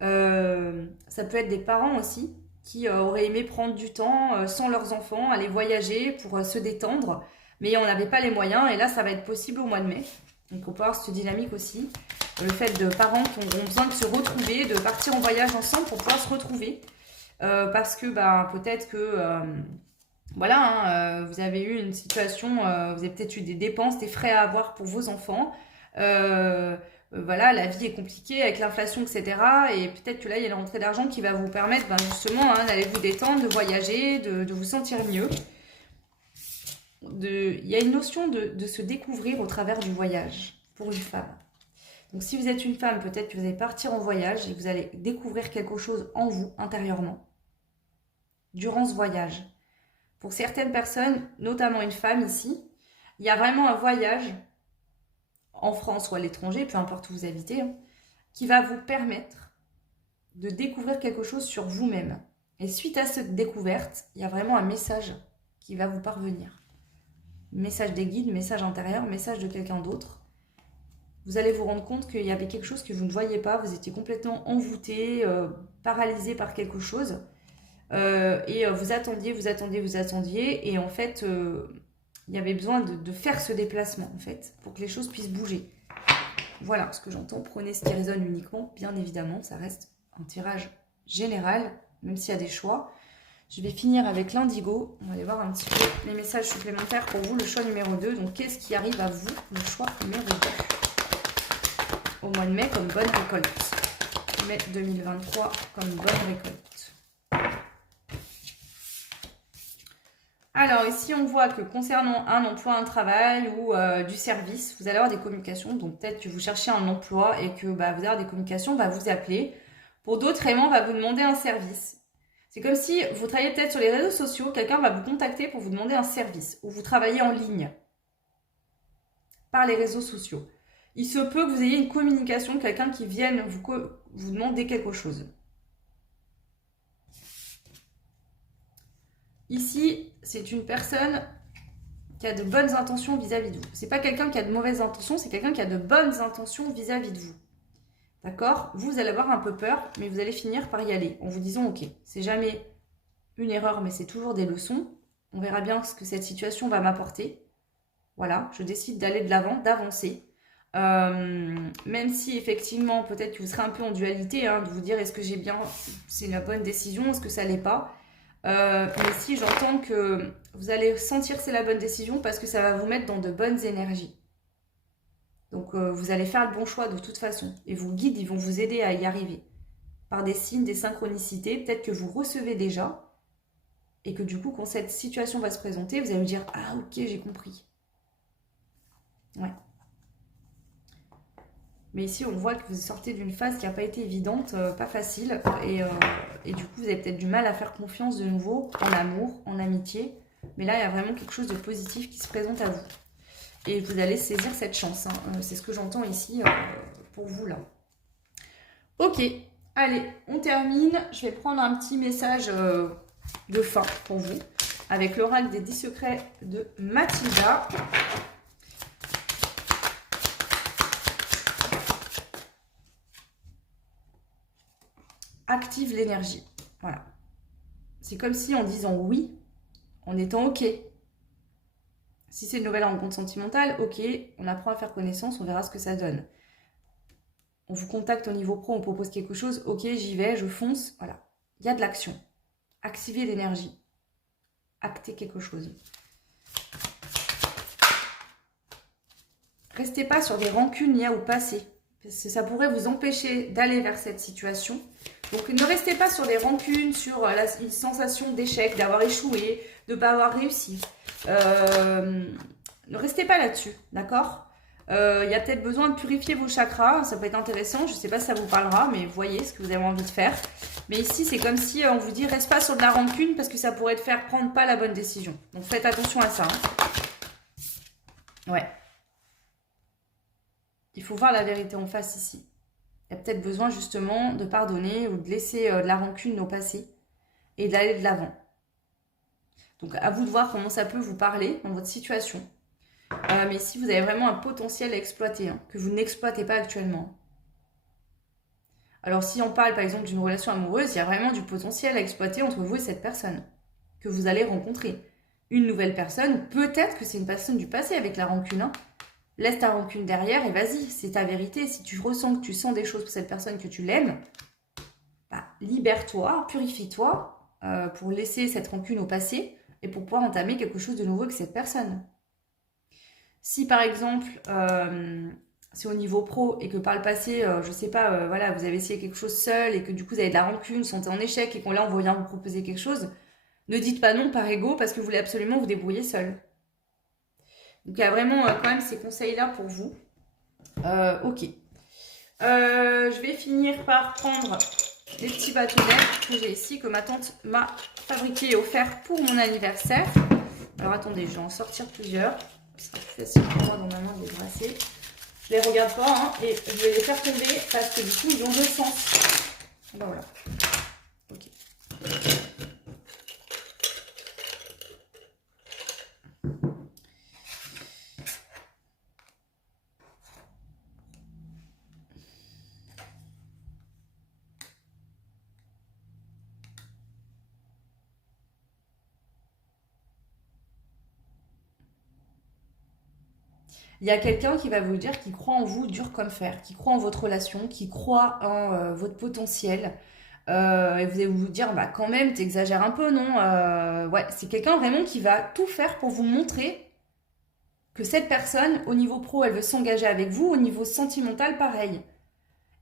Ça peut être des parents aussi qui auraient aimé prendre du temps sans leurs enfants, aller voyager pour se détendre. Mais on n'avait pas les moyens et là, ça va être possible au mois de mai. Donc on peut avoir cette dynamique aussi. Le fait de parents qui auront besoin de se retrouver, de partir en voyage ensemble pour pouvoir se retrouver. Parce que peut-être que voilà, vous avez eu une situation, vous avez peut-être eu des dépenses, des frais à avoir pour vos enfants. Voilà, la vie est compliquée avec l'inflation, etc. Et peut-être que là, il y a une rentrée d'argent qui va vous permettre justement d'aller vous détendre, de voyager, de vous sentir mieux. Il y a une notion de se découvrir au travers du voyage pour une femme. Donc si vous êtes une femme, peut-être que vous allez partir en voyage et que vous allez découvrir quelque chose en vous, intérieurement, durant ce voyage. Pour certaines personnes, notamment une femme ici, il y a vraiment un voyage en France ou à l'étranger, peu importe où vous habitez, qui va vous permettre de découvrir quelque chose sur vous-même. Et suite à cette découverte, il y a vraiment un message qui va vous parvenir. Message des guides, message intérieur, message de quelqu'un d'autre. Vous allez vous rendre compte qu'il y avait quelque chose que vous ne voyiez pas, vous étiez complètement envoûté, paralysé par quelque chose. Et vous attendiez, et en fait, il y avait besoin de faire ce déplacement, en fait, pour que les choses puissent bouger. Voilà ce que j'entends. Prenez ce qui résonne uniquement, bien évidemment, ça reste un tirage général, même s'il y a des choix. Je vais finir avec l'indigo. On va aller voir un petit peu les messages supplémentaires pour vous, le choix numéro 2. Donc, qu'est-ce qui arrive à vous, le choix numéro 2 au mois de mai comme bonne récolte. Mai 2023 comme bonne récolte. Alors ici on voit que concernant un emploi, un travail ou du service, vous allez avoir des communications. Donc peut-être que vous cherchez un emploi et que vous allez avoir des communications, on va vous appeler. Pour d'autres, Raymond va vous demander un service. C'est comme si vous travaillez peut-être sur les réseaux sociaux, quelqu'un va vous contacter pour vous demander un service. Ou vous travaillez en ligne par les réseaux sociaux. Il se peut que vous ayez une communication de quelqu'un qui vienne vous demander quelque chose. Ici, c'est une personne qui a de bonnes intentions vis-à-vis de vous. C'est pas quelqu'un qui a de mauvaises intentions, c'est quelqu'un qui a de bonnes intentions vis-à-vis de vous. D'accord? Vous allez avoir un peu peur, mais vous allez finir par y aller en vous disant, ok, c'est jamais une erreur, mais c'est toujours des leçons. On verra bien ce que cette situation va m'apporter. Voilà, je décide d'aller de l'avant, d'avancer. Même si effectivement, peut-être que vous serez un peu en dualité, hein, de vous dire, est-ce que j'ai bien, c'est la bonne décision, est-ce que ça l'est pas? Mais si j'entends que vous allez sentir que c'est la bonne décision parce que ça va vous mettre dans de bonnes énergies. Donc vous allez faire le bon choix de toute façon. Et vos guides, ils vont vous aider à y arriver. Par des signes, des synchronicités, peut-être que vous recevez déjà. Et que du coup, quand cette situation va se présenter, vous allez vous dire, ah ok, j'ai compris. Ouais. Mais ici, on voit que vous sortez d'une phase qui n'a pas été évidente, pas facile. Et du coup, vous avez peut-être du mal à faire confiance de nouveau en amour, en amitié. Mais là, il y a vraiment quelque chose de positif qui se présente à vous. Et vous allez saisir cette chance. Hein. C'est ce que j'entends ici pour vous, là. Ok, allez, on termine. Je vais prendre un petit message de fin pour vous. Avec l'oracle des 10 secrets de Mathilda. Active l'énergie. Voilà. C'est comme si en disant oui, en étant ok. Si c'est une nouvelle rencontre sentimentale, ok, on apprend à faire connaissance, on verra ce que ça donne. On vous contacte au niveau pro, on propose quelque chose, ok, j'y vais, je fonce, voilà. Il y a de l'action. Activez l'énergie. Actez quelque chose. Restez pas sur des rancunes liées au passé, parce que ça pourrait vous empêcher d'aller vers cette situation. Donc ne restez pas sur des rancunes, sur une sensation d'échec, d'avoir échoué, de ne pas avoir réussi. Ne restez pas là-dessus, d'accord? Il y a peut-être besoin de purifier vos chakras, ça peut être intéressant, je ne sais pas si ça vous parlera, mais voyez ce que vous avez envie de faire. Mais ici, c'est comme si on vous dit, reste pas sur de la rancune, parce que ça pourrait te faire prendre pas la bonne décision. Donc faites attention à ça. Hein. Ouais. Il faut voir la vérité en face ici. Il y a peut-être besoin justement de pardonner ou de laisser de la rancune au passé et d'aller de l'avant. Donc à vous de voir comment ça peut vous parler dans votre situation. Mais si vous avez vraiment un potentiel à exploiter, hein, que vous n'exploitez pas actuellement. Alors si on parle par exemple d'une relation amoureuse, il y a vraiment du potentiel à exploiter entre vous et cette personne que vous allez rencontrer. Une nouvelle personne, peut-être que c'est une personne du passé avec la rancune, hein. Laisse ta rancune derrière et vas-y, c'est ta vérité. Si tu ressens que tu sens des choses pour cette personne, que tu l'aimes, bah, libère-toi, purifie-toi pour laisser cette rancune au passé et pour pouvoir entamer quelque chose de nouveau avec cette personne. Si par exemple, c'est au niveau pro et que par le passé, je sais pas, voilà, vous avez essayé quelque chose seul et que du coup vous avez de la rancune, sentez en échec et qu'on là on vient vous proposer quelque chose, ne dites pas non par ego parce que vous voulez absolument vous débrouiller seul. Donc il y a vraiment quand même ces conseils-là pour vous. Ok. Je vais finir par prendre les petits bâtonnets que j'ai ici, que ma tante m'a fabriqué et offert pour mon anniversaire. Alors attendez, je vais en sortir plusieurs. Ce sera plus facile pour moi dans ma main de les brasser. Je les regarde pas, hein, et je vais les faire tomber parce que du coup, ils ont deux sens. Ben voilà. Ok. Il y a quelqu'un qui va vous dire qu'il croit en vous dur comme fer, qui croit en votre relation, qui croit en votre potentiel. Et vous allez vous dire, bah quand même, t'exagères un peu, non? Ouais, c'est quelqu'un vraiment qui va tout faire pour vous montrer que cette personne, au niveau pro, elle veut s'engager avec vous, au niveau sentimental, pareil.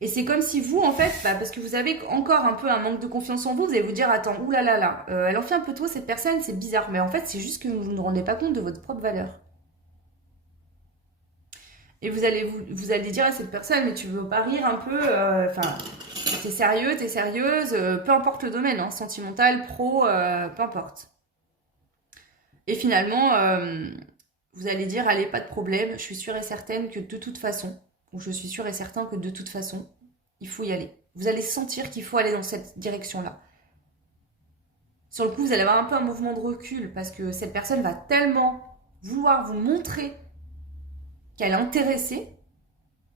Et c'est comme si vous, en fait, bah, parce que vous avez encore un peu un manque de confiance en vous, vous allez vous dire, attends, oulala, elle en fait un peu trop, cette personne, c'est bizarre. Mais en fait, c'est juste que vous ne vous rendez pas compte de votre propre valeur. Et vous allez dire à cette personne, mais tu veux pas rire un peu, enfin, t'es sérieux, t'es sérieuse, peu importe le domaine, hein, sentimental, pro, peu importe. Et finalement, vous allez dire, allez, pas de problème, je suis sûre et certaine que de toute façon, ou je suis sûre et certain que de toute façon, il faut y aller. Vous allez sentir qu'il faut aller dans cette direction-là. Sur le coup, vous allez avoir un peu un mouvement de recul parce que cette personne va tellement vouloir vous montrer qu'elle est intéressée,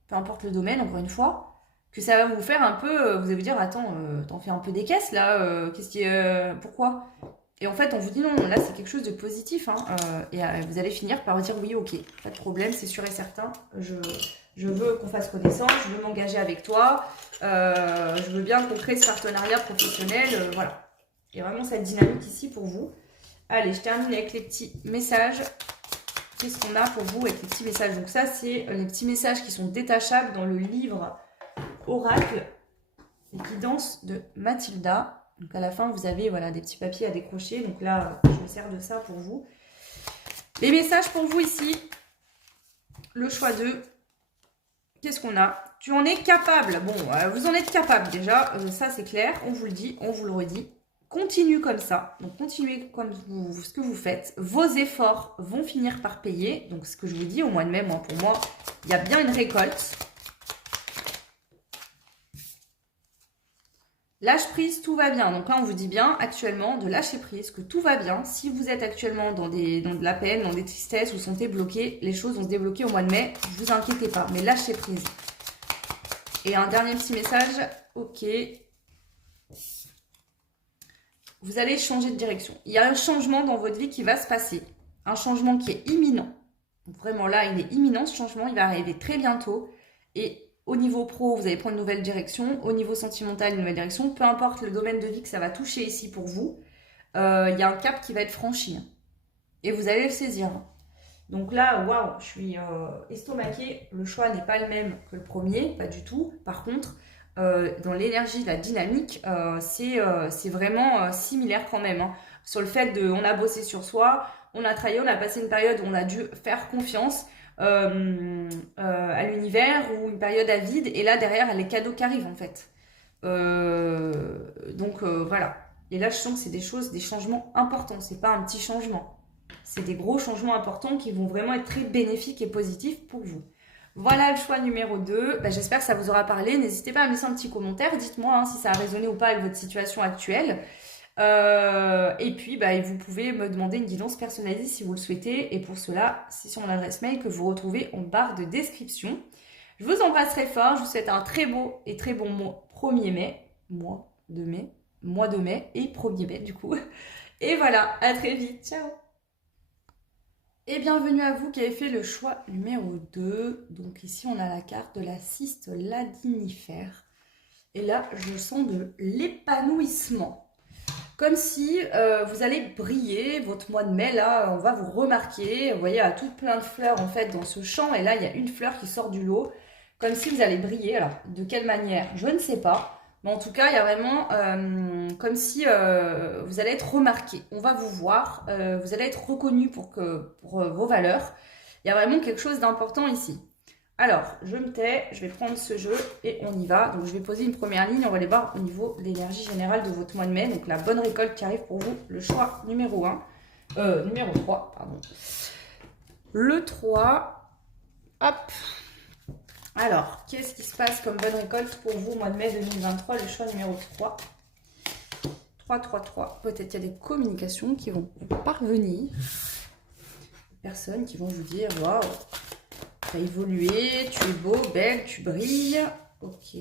peu importe le domaine, encore une fois, que ça va vous faire un peu, vous allez vous dire, attends, t'en fais un peu des caisses là, qu'est-ce qui est, pourquoi? Et en fait, on vous dit non, là c'est quelque chose de positif, hein, et vous allez finir par dire oui, ok, pas de problème, c'est sûr et certain, je veux qu'on fasse connaissance, je veux m'engager avec toi, je veux bien qu'on crée ce partenariat professionnel, voilà. Il y a vraiment cette dynamique ici pour vous. Allez, je termine avec les petits messages. Qu'est-ce qu'on a pour vous avec les petits messages? Donc ça, c'est les petits messages qui sont détachables dans le livre Oracle et guidance de Mathilda. Donc à la fin, vous avez voilà, des petits papiers à décrocher. Donc là, je me sers de ça pour vous. Les messages pour vous ici. Le choix 2. Qu'est-ce qu'on a? Tu en es capable. Bon, vous en êtes capable déjà. Ça, c'est clair. On vous le dit, on vous le redit. Continue comme ça, donc continuez comme ce que vous faites. Vos efforts vont finir par payer. Donc ce que je vous dis au mois de mai, moi, pour moi, il y a bien une récolte. Lâche prise, tout va bien. Donc là, on vous dit bien actuellement de lâcher prise, que tout va bien. Si vous êtes actuellement dans de la peine, dans des tristesses, vous sentez bloqué, les choses vont se débloquer au mois de mai. Ne vous inquiétez pas, mais lâchez prise. Et un dernier petit message. Ok. Vous allez changer de direction. Il y a un changement dans votre vie qui va se passer. Un changement qui est imminent. Donc vraiment là, il est imminent ce changement. Il va arriver très bientôt. Et au niveau pro, vous allez prendre une nouvelle direction. Au niveau sentimental, une nouvelle direction. Peu importe le domaine de vie que ça va toucher ici pour vous. Il y a un cap qui va être franchi. Et vous allez le saisir. Donc là, waouh, je suis estomaquée. Le choix n'est pas le même que le premier, pas du tout. Par contre, dans l'énergie, la dynamique, c'est vraiment similaire quand même. Hein. Sur le fait de, on a bossé sur soi, on a travaillé, on a passé une période où on a dû faire confiance à l'univers ou une période à vide. Et là, derrière, il y a les cadeaux qui arrivent en fait. Donc voilà. Et là, je sens que c'est des choses, des changements importants. C'est pas un petit changement. C'est des gros changements importants qui vont vraiment être très bénéfiques et positifs pour vous. Voilà le choix numéro 2. Bah, j'espère que ça vous aura parlé. N'hésitez pas à me laisser un petit commentaire. Dites-moi hein, si ça a résonné ou pas avec votre situation actuelle. Et puis, bah, vous pouvez me demander une guidance personnalisée si vous le souhaitez. Et pour cela, c'est sur mon adresse mail que vous retrouvez en barre de description. Je vous embrasse très fort. Je vous souhaite un très beau et très bon mois 1er mai. Mois de mai et 1er mai du coup. Et voilà, à très vite. Ciao. Et bienvenue à vous qui avez fait le choix numéro 2. Donc ici, on a la carte de la cyste ladinifère. Et là, je sens de l'épanouissement. Comme si vous allez briller. Votre mois de mai, là, on va vous remarquer. Vous voyez, il y a tout plein de fleurs, en fait, dans ce champ. Et là, il y a une fleur qui sort du lot. Comme si vous allez briller. Alors, de quelle manière? Je ne sais pas. Mais en tout cas, il y a vraiment comme si vous allez être remarqué. On va vous voir. Vous allez être reconnu pour vos valeurs. Il y a vraiment quelque chose d'important ici. Alors, je me tais. Je vais prendre ce jeu et on y va. Donc, je vais poser une première ligne. On va aller voir au niveau de l'énergie générale de votre mois de mai. Donc, la bonne récolte qui arrive pour vous. Le choix numéro 3, pardon. Le 3. Hop. Alors, qu'est-ce qui se passe comme bonne récolte pour vous au mois de mai 2023, le choix numéro 3. 3, 3, 3. Peut-être qu'il y a des communications qui vont parvenir. Des personnes qui vont vous dire, waouh, tu as évolué, tu es beau, belle, tu brilles. Ok.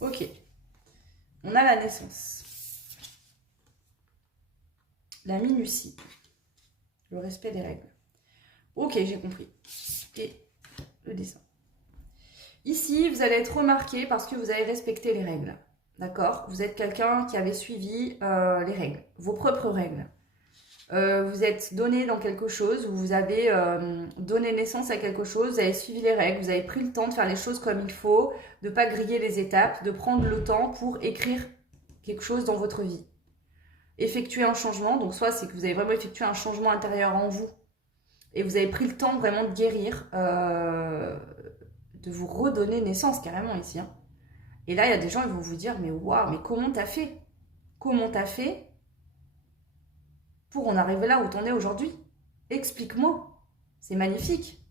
Ok. On a la naissance. La minutie. Le respect des règles. Ok, j'ai compris. Et le dessin. Ici, vous allez être remarqué parce que vous avez respecté les règles. D'accord? Vous êtes quelqu'un qui avait suivi les règles, vos propres règles. Vous êtes donné dans quelque chose, vous avez donné naissance à quelque chose, vous avez suivi les règles, vous avez pris le temps de faire les choses comme il faut, de ne pas griller les étapes, de prendre le temps pour écrire quelque chose dans votre vie. Effectuer un changement, donc soit c'est que vous avez vraiment effectué un changement intérieur en vous et vous avez pris le temps vraiment de guérir, de vous redonner naissance carrément ici. Hein. Et là, il y a des gens qui vont vous dire, mais waouh, mais comment t'as fait? Comment t'as fait pour en arriver là où t'en es aujourd'hui? Explique-moi. C'est magnifique.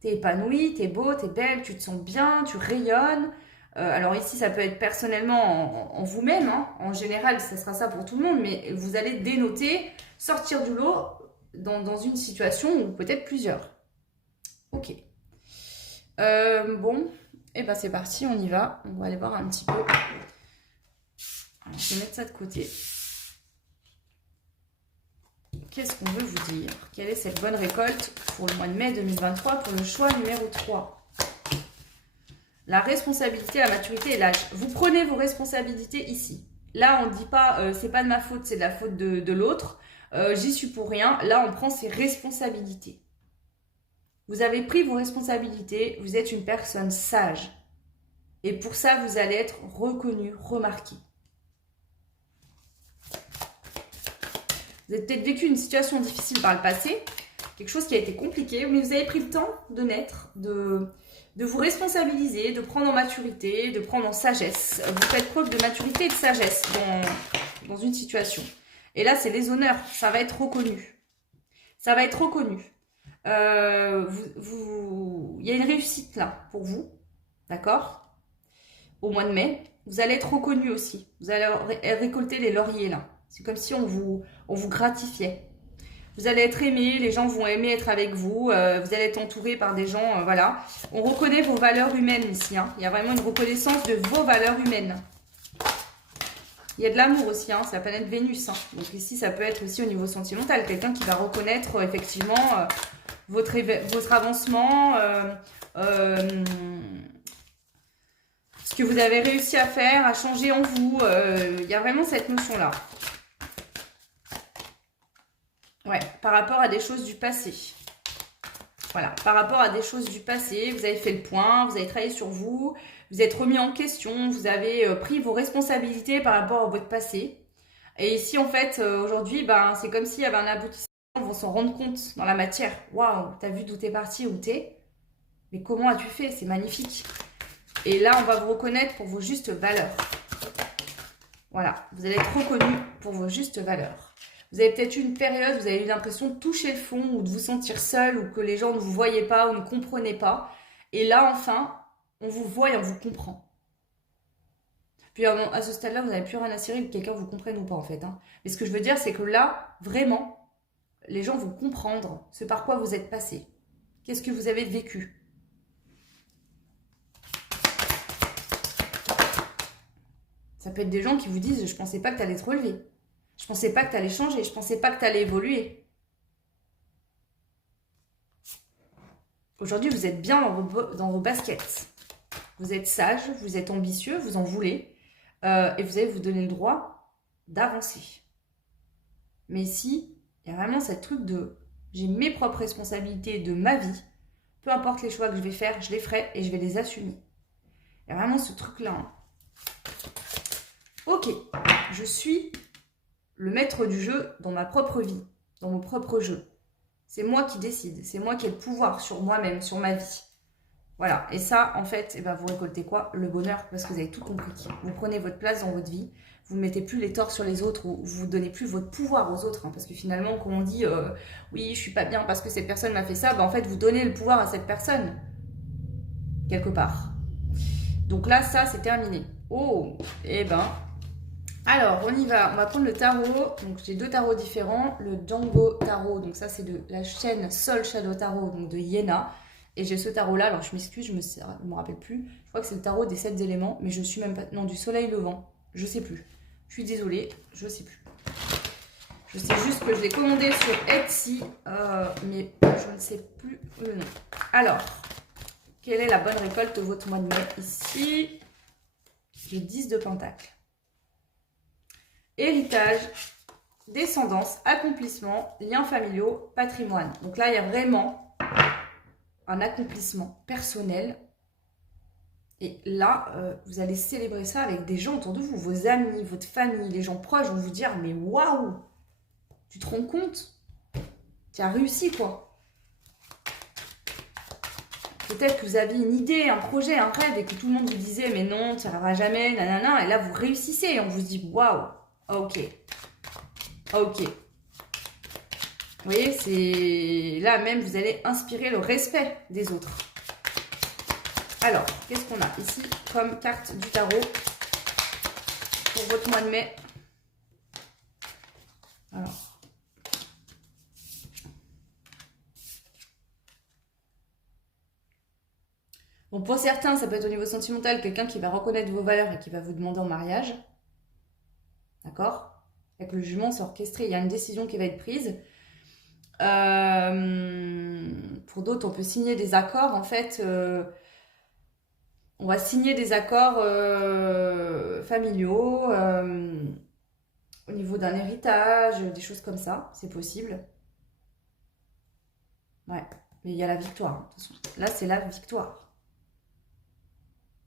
T'es épanoui, t'es beau, t'es belle, tu te sens bien, tu rayonnes. Alors ici, ça peut être personnellement en vous-même. Hein. En général, ça sera ça pour tout le monde. Mais vous allez dénoter, sortir du lot dans une situation ou peut-être plusieurs. Ok. Bon, et ben c'est parti, on y va. On va aller voir un petit peu. Alors, je vais mettre ça de côté. Qu'est-ce qu'on veut vous dire? Quelle est cette bonne récolte pour le mois de mai 2023 pour le choix numéro 3? La responsabilité, la maturité et l'âge. Vous prenez vos responsabilités ici. Là, on ne dit pas c'est pas de ma faute, c'est de la faute de l'autre. J'y suis pour rien. Là, on prend ses responsabilités. Vous avez pris vos responsabilités. Vous êtes une personne sage. Et pour ça, vous allez être reconnu, remarqué. Vous avez peut-être vécu une situation difficile par le passé, quelque chose qui a été compliqué, mais vous avez pris le temps de naître, de vous responsabiliser, de prendre en maturité, de prendre en sagesse. Vous faites preuve de maturité et de sagesse dans une situation. Et là, c'est les honneurs, ça va être reconnu. Ça va être reconnu. Il y a une réussite là pour vous, d'accord? Au mois de mai, vous allez être reconnu aussi. Vous allez récolter les lauriers là. C'est comme si on vous gratifiait. Vous allez être aimé, les gens vont aimer être avec vous. Vous allez être entouré par des gens, voilà. On reconnaît vos valeurs humaines ici. Hein. Il y a vraiment une reconnaissance de vos valeurs humaines. Il y a de l'amour aussi, hein, c'est la planète Vénus. Hein. Donc ici, ça peut être aussi au niveau sentimental. Quelqu'un qui va reconnaître effectivement votre avancement, ce que vous avez réussi à faire, à changer en vous. Il y a vraiment cette notion-là. Ouais, par rapport à des choses du passé. Voilà, par rapport à des choses du passé, vous avez fait le point, vous avez travaillé sur vous, vous êtes remis en question, vous avez pris vos responsabilités par rapport à votre passé. Et ici, en fait, aujourd'hui, ben, c'est comme s'il y avait un aboutissement, on va s'en rendre compte dans la matière. Waouh, t'as vu d'où t'es parti, où t'es? Mais comment as-tu fait? C'est magnifique. Et là, on va vous reconnaître pour vos justes valeurs. Voilà, vous allez être reconnu pour vos justes valeurs. Vous avez peut-être eu une période où vous avez eu l'impression de toucher le fond ou de vous sentir seul ou que les gens ne vous voyaient pas ou ne comprenaient pas. Et là, enfin, on vous voit et on vous comprend. Puis à ce stade-là, vous n'avez plus rien à cirer que quelqu'un vous comprenne ou pas en fait. Hein. Mais ce que je veux dire, c'est que là, vraiment, les gens vont comprendre ce par quoi vous êtes passé. Qu'est-ce que vous avez vécu? Ça peut être des gens qui vous disent « Je pensais pas que tu allais te relever. Je pensais pas que tu allais changer. Je pensais pas que tu allais évoluer. » Aujourd'hui, vous êtes bien dans vos baskets. Vous êtes sage, vous êtes ambitieux, vous en voulez. Et vous allez vous donner le droit d'avancer. Mais ici, il y a vraiment cette truc de « J'ai mes propres responsabilités de ma vie. Peu importe les choix que je vais faire, je les ferai et je vais les assumer. » Il y a vraiment ce truc-là. Hein. Ok, je suis le maître du jeu dans ma propre vie. dans mon propre jeu. C'est moi qui décide, c'est moi qui ai le pouvoir sur moi-même, sur ma vie. Voilà, et ça, en fait, eh ben, vous récoltez quoi? Le bonheur, parce que vous avez tout compris. Vous prenez votre place dans votre vie, vous ne mettez plus les torts sur les autres, ou vous ne donnez plus votre pouvoir aux autres, hein, parce que finalement, quand on dit oui, je suis pas bien parce que cette personne m'a fait ça, ben, en fait, vous donnez le pouvoir à cette personne, quelque part. Donc là, ça, c'est terminé. Oh, eh ben... Alors, on y va. On va prendre le tarot. Donc, j'ai 2 tarots différents. Le Django Tarot. Donc, ça, c'est de la chaîne Soul Shadow Tarot, donc de Yéna. Et j'ai ce tarot-là. Alors, je m'excuse, je me rappelle plus. Je crois que c'est le tarot des 7 éléments. Mais je suis même pas... Non, du soleil levant. Je sais plus. Je suis désolée. Je sais plus. Je sais juste que je l'ai commandé sur Etsy. Mais je ne sais plus le nom. Alors, quelle est la bonne récolte de votre mois de mai ici? J'ai 10 de pentacles. Héritage, descendance, accomplissement, liens familiaux, patrimoine. Donc là, il y a vraiment un accomplissement personnel. Et là, vous allez célébrer ça avec des gens autour de vous, vos amis, votre famille, les gens proches vont vous dire « Mais waouh, tu te rends compte? Tu as réussi quoi ?» Peut-être que vous aviez une idée, un projet, un rêve et que tout le monde vous disait « Mais non, tu n'y arriveras jamais, nanana. » Et là, vous réussissez et on vous dit « Waouh, ok. Ok. » Vous voyez, c'est là même, vous allez inspirer le respect des autres. Alors, qu'est-ce qu'on a ici comme carte du tarot pour votre mois de mai? Alors. Donc, pour certains, ça peut être au niveau sentimental, quelqu'un qui va reconnaître vos valeurs et qui va vous demander en mariage. D'accord? Avec le jugement, c'est orchestré, il y a une décision qui va être prise. Pour d'autres, on peut signer des accords. En fait, on va signer des accords familiaux au niveau d'un héritage, des choses comme ça. C'est possible. Ouais, mais il y a la victoire. Hein, de toute façon. Là, c'est la victoire.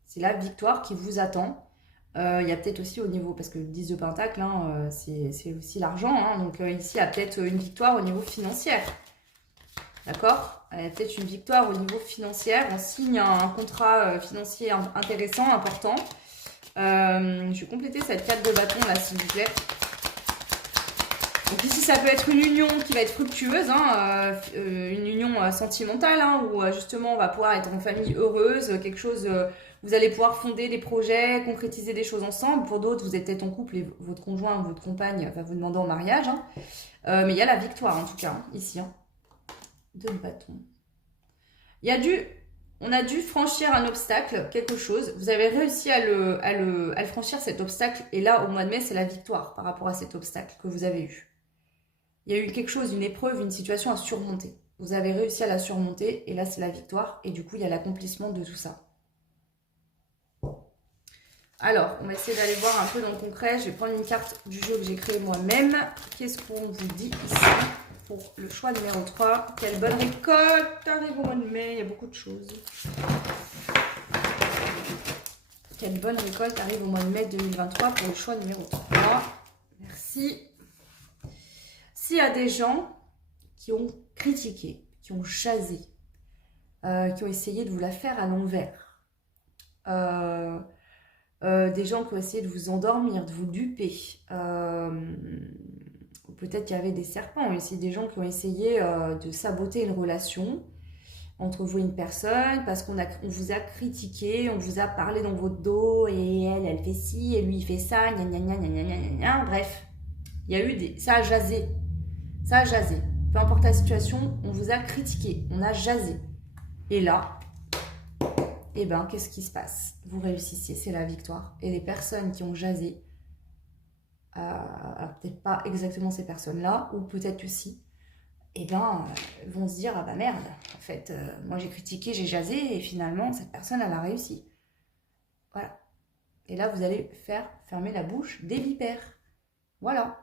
C'est la victoire qui vous attend. Il y a peut-être aussi au niveau, parce que le 10 de pentacle, hein, c'est aussi l'argent. Hein, donc ici, il y a peut-être une victoire au niveau financier. D'accord? Il y a peut-être une victoire au niveau financier. On signe un contrat financier intéressant, important. Je vais compléter cette carte de bâton là, s'il vous plaît. Donc ici, ça peut être une union qui va être fructueuse, hein, une union sentimentale, hein, où justement on va pouvoir être en famille heureuse, quelque chose, vous allez pouvoir fonder des projets, concrétiser des choses ensemble. Pour d'autres, vous êtes peut-être en couple et votre conjoint ou votre compagne va vous demander en mariage. Hein. Mais il y a la victoire en tout cas, hein, ici. Hein. 2 de bâton. On a dû franchir un obstacle, quelque chose. Vous avez réussi à le franchir, cet obstacle. Et là, au mois de mai, c'est la victoire par rapport à cet obstacle que vous avez eu. Il y a eu quelque chose, une épreuve, une situation à surmonter. Vous avez réussi à la surmonter et là, c'est la victoire. Et du coup, il y a l'accomplissement de tout ça. Alors, on va essayer d'aller voir un peu dans le concret. Je vais prendre une carte du jeu que j'ai créé moi-même. Qu'est-ce qu'on vous dit ici pour le choix numéro 3? Quelle bonne récolte arrive au mois de mai? Il y a beaucoup de choses. Quelle bonne récolte arrive au mois de mai 2023 pour le choix numéro 3? Merci. S'il y a des gens qui ont critiqué, qui ont chasé, qui ont essayé de vous la faire à l'envers, des gens qui ont essayé de vous endormir, de vous duper, peut-être qu'il y avait des serpents ici, des gens qui ont essayé de saboter une relation entre vous et une personne, parce qu'on vous a critiqué, on vous a parlé dans votre dos, et elle fait ci, et lui il fait ça, gna gna gna gna gna gna gna. Bref, il y a eu ça a jasé. Ça a jasé. Peu importe la situation, on vous a critiqué, on a jasé. Et là, eh ben, qu'est-ce qui se passe? Vous réussissez, c'est la victoire. Et les personnes qui ont jasé, peut-être pas exactement ces personnes-là, ou peut-être que si, eh ben, vont se dire, ah bah merde, en fait, moi j'ai critiqué, j'ai jasé, et finalement, cette personne, elle a réussi. Voilà. Et là, vous allez faire fermer la bouche des vipères. Voilà.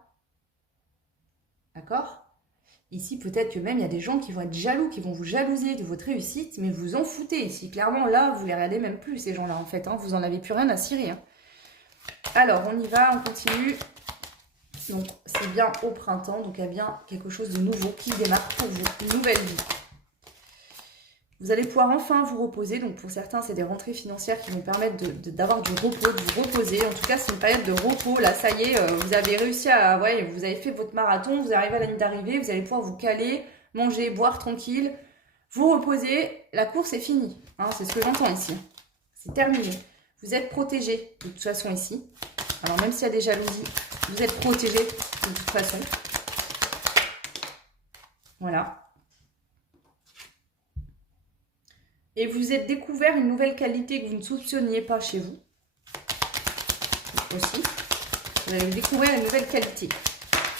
D'accord? Ici, peut-être que même il y a des gens qui vont être jaloux, qui vont vous jalouser de votre réussite, mais vous en foutez ici. Clairement, là, vous les regardez même plus, ces gens-là, en fait. Hein, vous en avez plus rien à cirer. Hein. Alors, on y va, on continue. Donc, c'est bien au printemps. Donc, il y a bien quelque chose de nouveau qui démarre pour vous. Une nouvelle vie. Vous allez pouvoir enfin vous reposer. Donc, pour certains, c'est des rentrées financières qui vont permettre d'avoir du repos, de vous reposer. En tout cas, c'est une période de repos. Là, ça y est, vous avez réussi à... Ouais, vous avez fait votre marathon. Vous arrivez à la ligne d'arrivée. Vous allez pouvoir vous caler, manger, boire tranquille. Vous reposez. La course est finie. Hein, c'est ce que j'entends ici. C'est terminé. Vous êtes protégé de toute façon ici. Alors, même s'il y a des jalousies, vous êtes protégé de toute façon. Voilà. Et vous êtes découvert une nouvelle qualité que vous ne soupçonniez pas chez vous. Aussi. Vous allez découvrir une nouvelle qualité.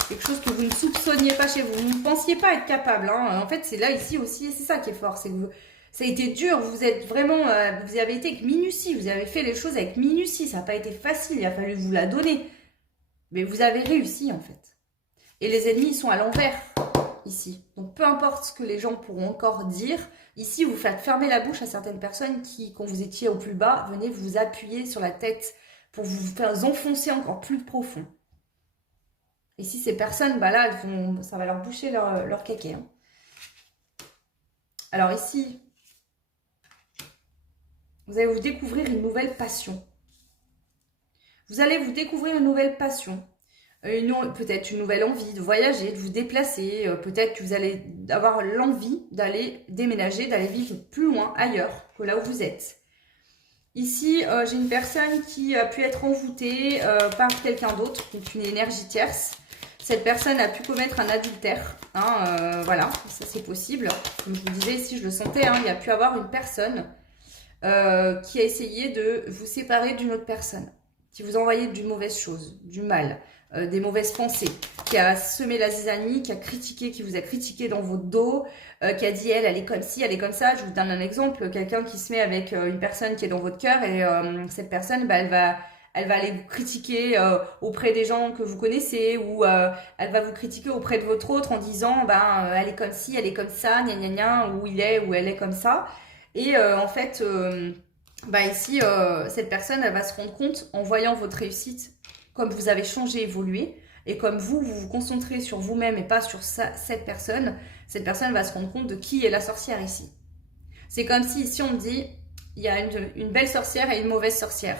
Quelque chose que vous ne soupçonniez pas chez vous. Vous ne pensiez pas être capable. Hein. En fait, c'est là, ici aussi, c'est ça qui est fort. C'est que ça a été dur. Vous êtes vraiment... vous avez été avec minutie. Vous avez fait les choses avec minutie. Ça n'a pas été facile. Il a fallu vous la donner. Mais vous avez réussi, en fait. Et les ennemis, ils sont à l'envers. Ici. Donc, peu importe ce que les gens pourront encore dire, ici, vous faites fermer la bouche à certaines personnes qui, quand vous étiez au plus bas, venaient vous appuyer sur la tête pour vous faire enfoncer encore plus profond. Ici, ces personnes, bah là, ça va leur boucher leur caquet. Hein. Alors ici, vous allez vous découvrir une nouvelle passion. Vous allez vous découvrir une nouvelle passion. Peut-être une nouvelle envie de voyager, de vous déplacer. Peut-être que vous allez avoir l'envie d'aller déménager, d'aller vivre plus loin, ailleurs que là où vous êtes. Ici, j'ai une personne qui a pu être envoûtée par quelqu'un d'autre, donc une énergie tierce. Cette personne a pu commettre un adultère. Hein, voilà, ça c'est possible. Comme je vous disais, ici je le sentais, hein, il y a pu avoir une personne qui a essayé de vous séparer d'une autre personne, qui vous envoyait d'une mauvaise chose, du mal. Des mauvaises pensées, qui a semé la zizanie, qui vous a critiqué dans votre dos, qui a dit elle est comme ci, elle est comme ça. Je vous donne un exemple, quelqu'un qui se met avec une personne qui est dans votre cœur et cette personne, bah, elle va aller vous critiquer auprès des gens que vous connaissez ou elle va vous critiquer auprès de votre autre en disant elle est comme ci, elle est comme ça, gna gna gna, ou il est ou elle est comme ça. Et en fait, ici, cette personne, elle va se rendre compte en voyant votre réussite, comme vous avez changé, évolué, et comme vous vous concentrez sur vous-même et pas sur cette personne va se rendre compte de qui est la sorcière ici. C'est comme si ici on me dit, il y a une belle sorcière et une mauvaise sorcière.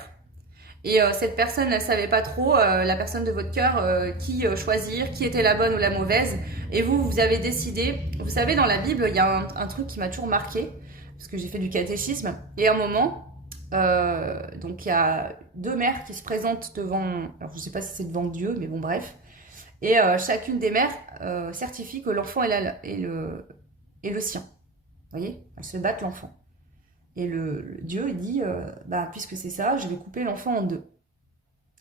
Et cette personne, elle ne savait pas trop, la personne de votre cœur, qui choisir, qui était la bonne ou la mauvaise. Et vous avez décidé, vous savez, dans la Bible, il y a un truc qui m'a toujours marqué, parce que j'ai fait du catéchisme, et à un moment... donc il y a deux mères qui se présentent devant, alors je ne sais pas si c'est devant Dieu, mais bon bref, et chacune des mères certifie que l'enfant est le sien. Vous voyez, elles se battent l'enfant. Et le Dieu il dit, puisque c'est ça, je vais couper l'enfant en deux.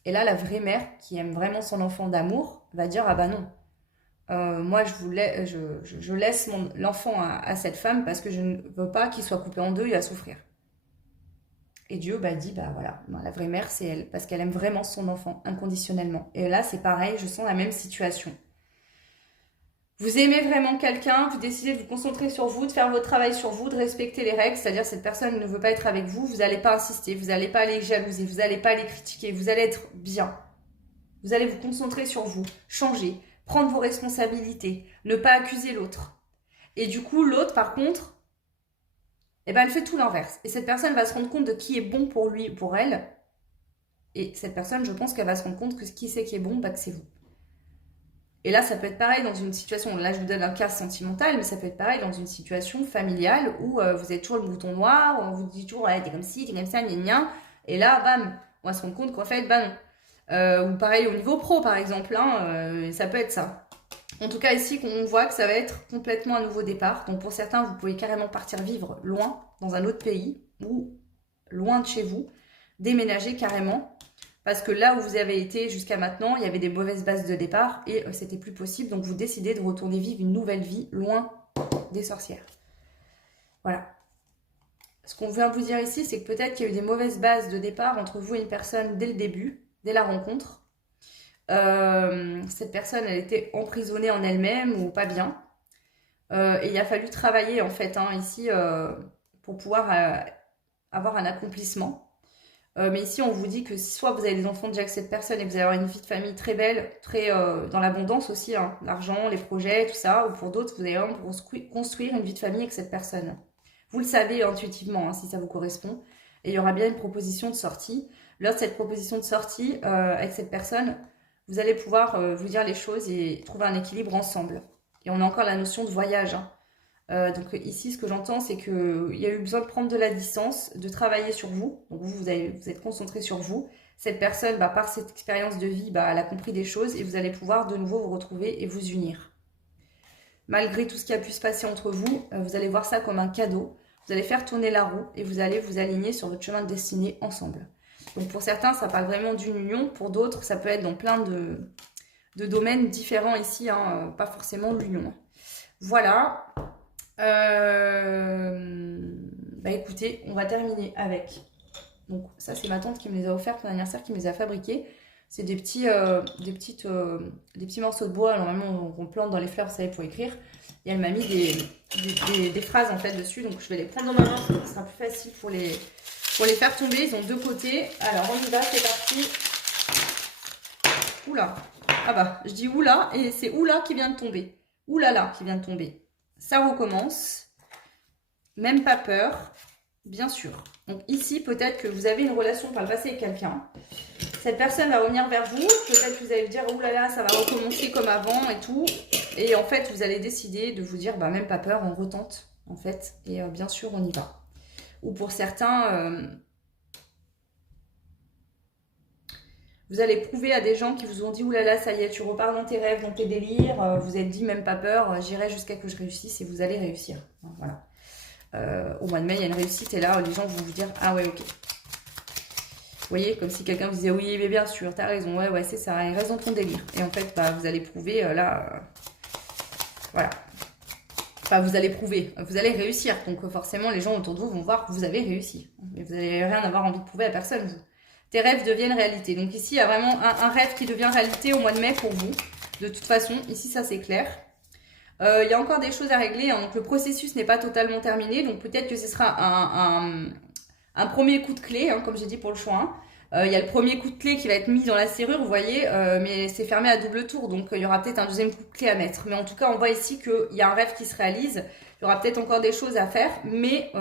Et là, la vraie mère, qui aime vraiment son enfant d'amour, va dire, ah bah non, moi je laisse l'enfant à cette femme parce que je ne veux pas qu'il soit coupé en deux, il va souffrir. Et Dieu dit, voilà, la vraie mère, c'est elle, parce qu'elle aime vraiment son enfant, inconditionnellement. Et là, c'est pareil, je sens la même situation. Vous aimez vraiment quelqu'un, vous décidez de vous concentrer sur vous, de faire votre travail sur vous, de respecter les règles, c'est-à-dire cette personne ne veut pas être avec vous, vous n'allez pas insister, vous n'allez pas les jalouser, vous n'allez pas les critiquer, vous allez être bien. Vous allez vous concentrer sur vous, changer, prendre vos responsabilités, ne pas accuser l'autre. Et du coup, l'autre, par contre... elle fait tout l'inverse. Et cette personne va se rendre compte de qui est bon pour lui, pour elle. Et cette personne, je pense qu'elle va se rendre compte que qui c'est qui est bon, que c'est vous. Et là, ça peut être pareil dans une situation, là je vous donne un cas sentimental, mais ça peut être pareil dans une situation familiale où vous êtes toujours le bouton noir, on vous dit toujours, t'es comme ci, t'es comme ça, gna gna. Et là, bam, on va se rendre compte qu'en fait, non. Ou pareil au niveau pro, par exemple, ça peut être ça. En tout cas, ici, on voit que ça va être complètement un nouveau départ. Donc, pour certains, vous pouvez carrément partir vivre loin, dans un autre pays, ou loin de chez vous, déménager carrément. Parce que là où vous avez été jusqu'à maintenant, il y avait des mauvaises bases de départ et c'était plus possible. Donc, vous décidez de retourner vivre une nouvelle vie, loin des sorcières. Voilà. Ce qu'on vient de vous dire ici, c'est que peut-être qu'il y a eu des mauvaises bases de départ entre vous et une personne dès le début, dès la rencontre. Cette personne, elle était emprisonnée en elle-même ou pas bien. Et il a fallu travailler en fait ici pour pouvoir avoir un accomplissement. Mais ici, on vous dit que soit vous avez des enfants déjà avec cette personne et vous allez avoir une vie de famille très belle, très dans l'abondance aussi, hein, l'argent, les projets, tout ça. Ou pour d'autres, vous allez vraiment construire une vie de famille avec cette personne. Vous le savez intuitivement, hein, si ça vous correspond. Et il y aura bien une proposition de sortie. Lors de cette proposition de sortie, avec cette personne, vous allez pouvoir vous dire les choses et trouver un équilibre ensemble. Et on a encore la notion de voyage, hein. Donc ici, ce que j'entends, c'est qu'il y a eu besoin de prendre de la distance, de travailler sur vous. Donc vous êtes concentré sur vous. Cette personne, bah, par cette expérience de vie, bah, elle a compris des choses et vous allez pouvoir de nouveau vous retrouver et vous unir. Malgré tout ce qui a pu se passer entre vous, vous allez voir ça comme un cadeau. Vous allez faire tourner la roue et vous allez vous aligner sur votre chemin de destinée ensemble. Donc pour certains, ça parle vraiment d'une union. Pour d'autres, ça peut être dans plein de domaines différents ici, hein, pas forcément l'union. Voilà. Bah écoutez, on va terminer avec. Donc ça, c'est ma tante qui me les a offertes, mon anniversaire, qui me les a fabriqués. C'est des petits morceaux de bois, normalement on plante dans les fleurs, vous savez, pour écrire. Et elle m'a mis des phrases en fait dessus, donc je vais les prendre dans ma main, ça sera plus facile pour les faire tomber. Ils ont deux côtés. Alors on y va, c'est parti. Oula, ah bah je dis oula et c'est oula qui vient de tomber. Oulala qui vient de tomber. Ça recommence. Même pas peur, bien sûr. Donc ici, peut-être que vous avez une relation par le passé avec quelqu'un. Cette personne va revenir vers vous. Peut-être que vous allez vous dire, oulala, ça va recommencer comme avant et tout. Et en fait, vous allez décider de vous dire, bah même pas peur, on retente, en fait. Et bien sûr, on y va. Ou pour certains, vous allez prouver à des gens qui vous ont dit, oulala, ça y est, tu repars dans tes rêves, dans tes délires. Vous êtes dit, même pas peur, j'irai jusqu'à que je réussisse et vous allez réussir. Voilà. Au mois de mai, il y a une réussite et là, les gens vont vous dire, ah ouais, ok. Vous voyez, comme si quelqu'un vous disait, oui, mais bien sûr, t'as raison, ouais, c'est ça, il reste dans ton délire. Et en fait, bah, vous allez prouver, voilà. Enfin, vous allez prouver, vous allez réussir. Donc forcément, les gens autour de vous vont voir que vous avez réussi. Mais vous n'allez rien avoir envie de prouver à personne, vous. Tes rêves deviennent réalité. Donc ici, il y a vraiment un rêve qui devient réalité au mois de mai pour vous. De toute façon, ici, ça c'est clair. Il y a encore des choses à régler, hein. Donc le processus n'est pas totalement terminé. Donc peut-être que ce sera un premier coup de clé, hein, comme j'ai dit pour le choix. Il y a le premier coup de clé qui va être mis dans la serrure, vous voyez, mais c'est fermé à double tour. Donc il y aura peut-être un deuxième coup de clé à mettre. Mais en tout cas, on voit ici qu'il y a un rêve qui se réalise. Il y aura peut-être encore des choses à faire. Mais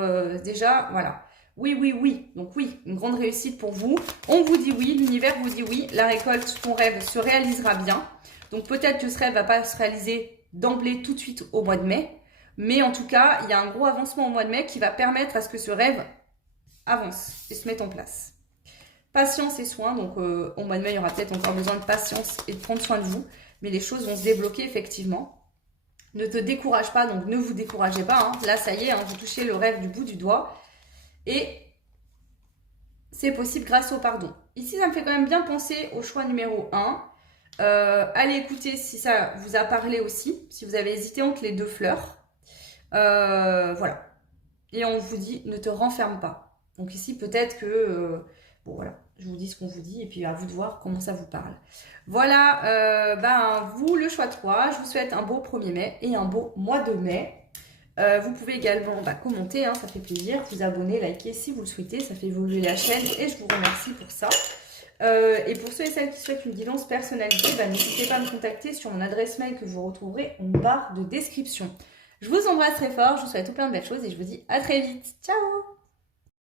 déjà, voilà. Oui, oui, oui. Donc oui, une grande réussite pour vous. On vous dit oui, l'univers vous dit oui. La récolte, ton rêve se réalisera bien. Donc peut-être que ce rêve ne va pas se réaliser d'emblée tout de suite au mois de mai. Mais en tout cas, il y a un gros avancement au mois de mai qui va permettre à ce que ce rêve avance et se mette en place. Patience et soin. Donc au mois de mai, il y aura peut-être encore besoin de patience et de prendre soin de vous. Mais les choses vont se débloquer effectivement. Ne te décourage pas, donc ne vous découragez pas. Hein. Là, ça y est, hein, vous touchez le rêve du bout du doigt. Et c'est possible grâce au pardon. Ici, ça me fait quand même bien penser au choix numéro 1. Allez écouter si ça vous a parlé aussi, si vous avez hésité entre les deux fleurs. Voilà. Et on vous dit, ne te renferme pas. Donc ici, peut-être que... bon, voilà, je vous dis ce qu'on vous dit et puis à vous de voir comment ça vous parle. Voilà, vous, le choix 3. Je vous souhaite un beau 1er mai et un beau mois de mai. Vous pouvez également commenter, hein, ça fait plaisir, vous abonner, liker si vous le souhaitez, ça fait évoluer la chaîne et je vous remercie pour ça. Et pour ceux et celles qui souhaitent une guidance personnalisée, n'hésitez pas à me contacter sur mon adresse mail que vous retrouverez en barre de description. Je vous embrasse très fort, je vous souhaite tout plein de belles choses et je vous dis à très vite. Ciao!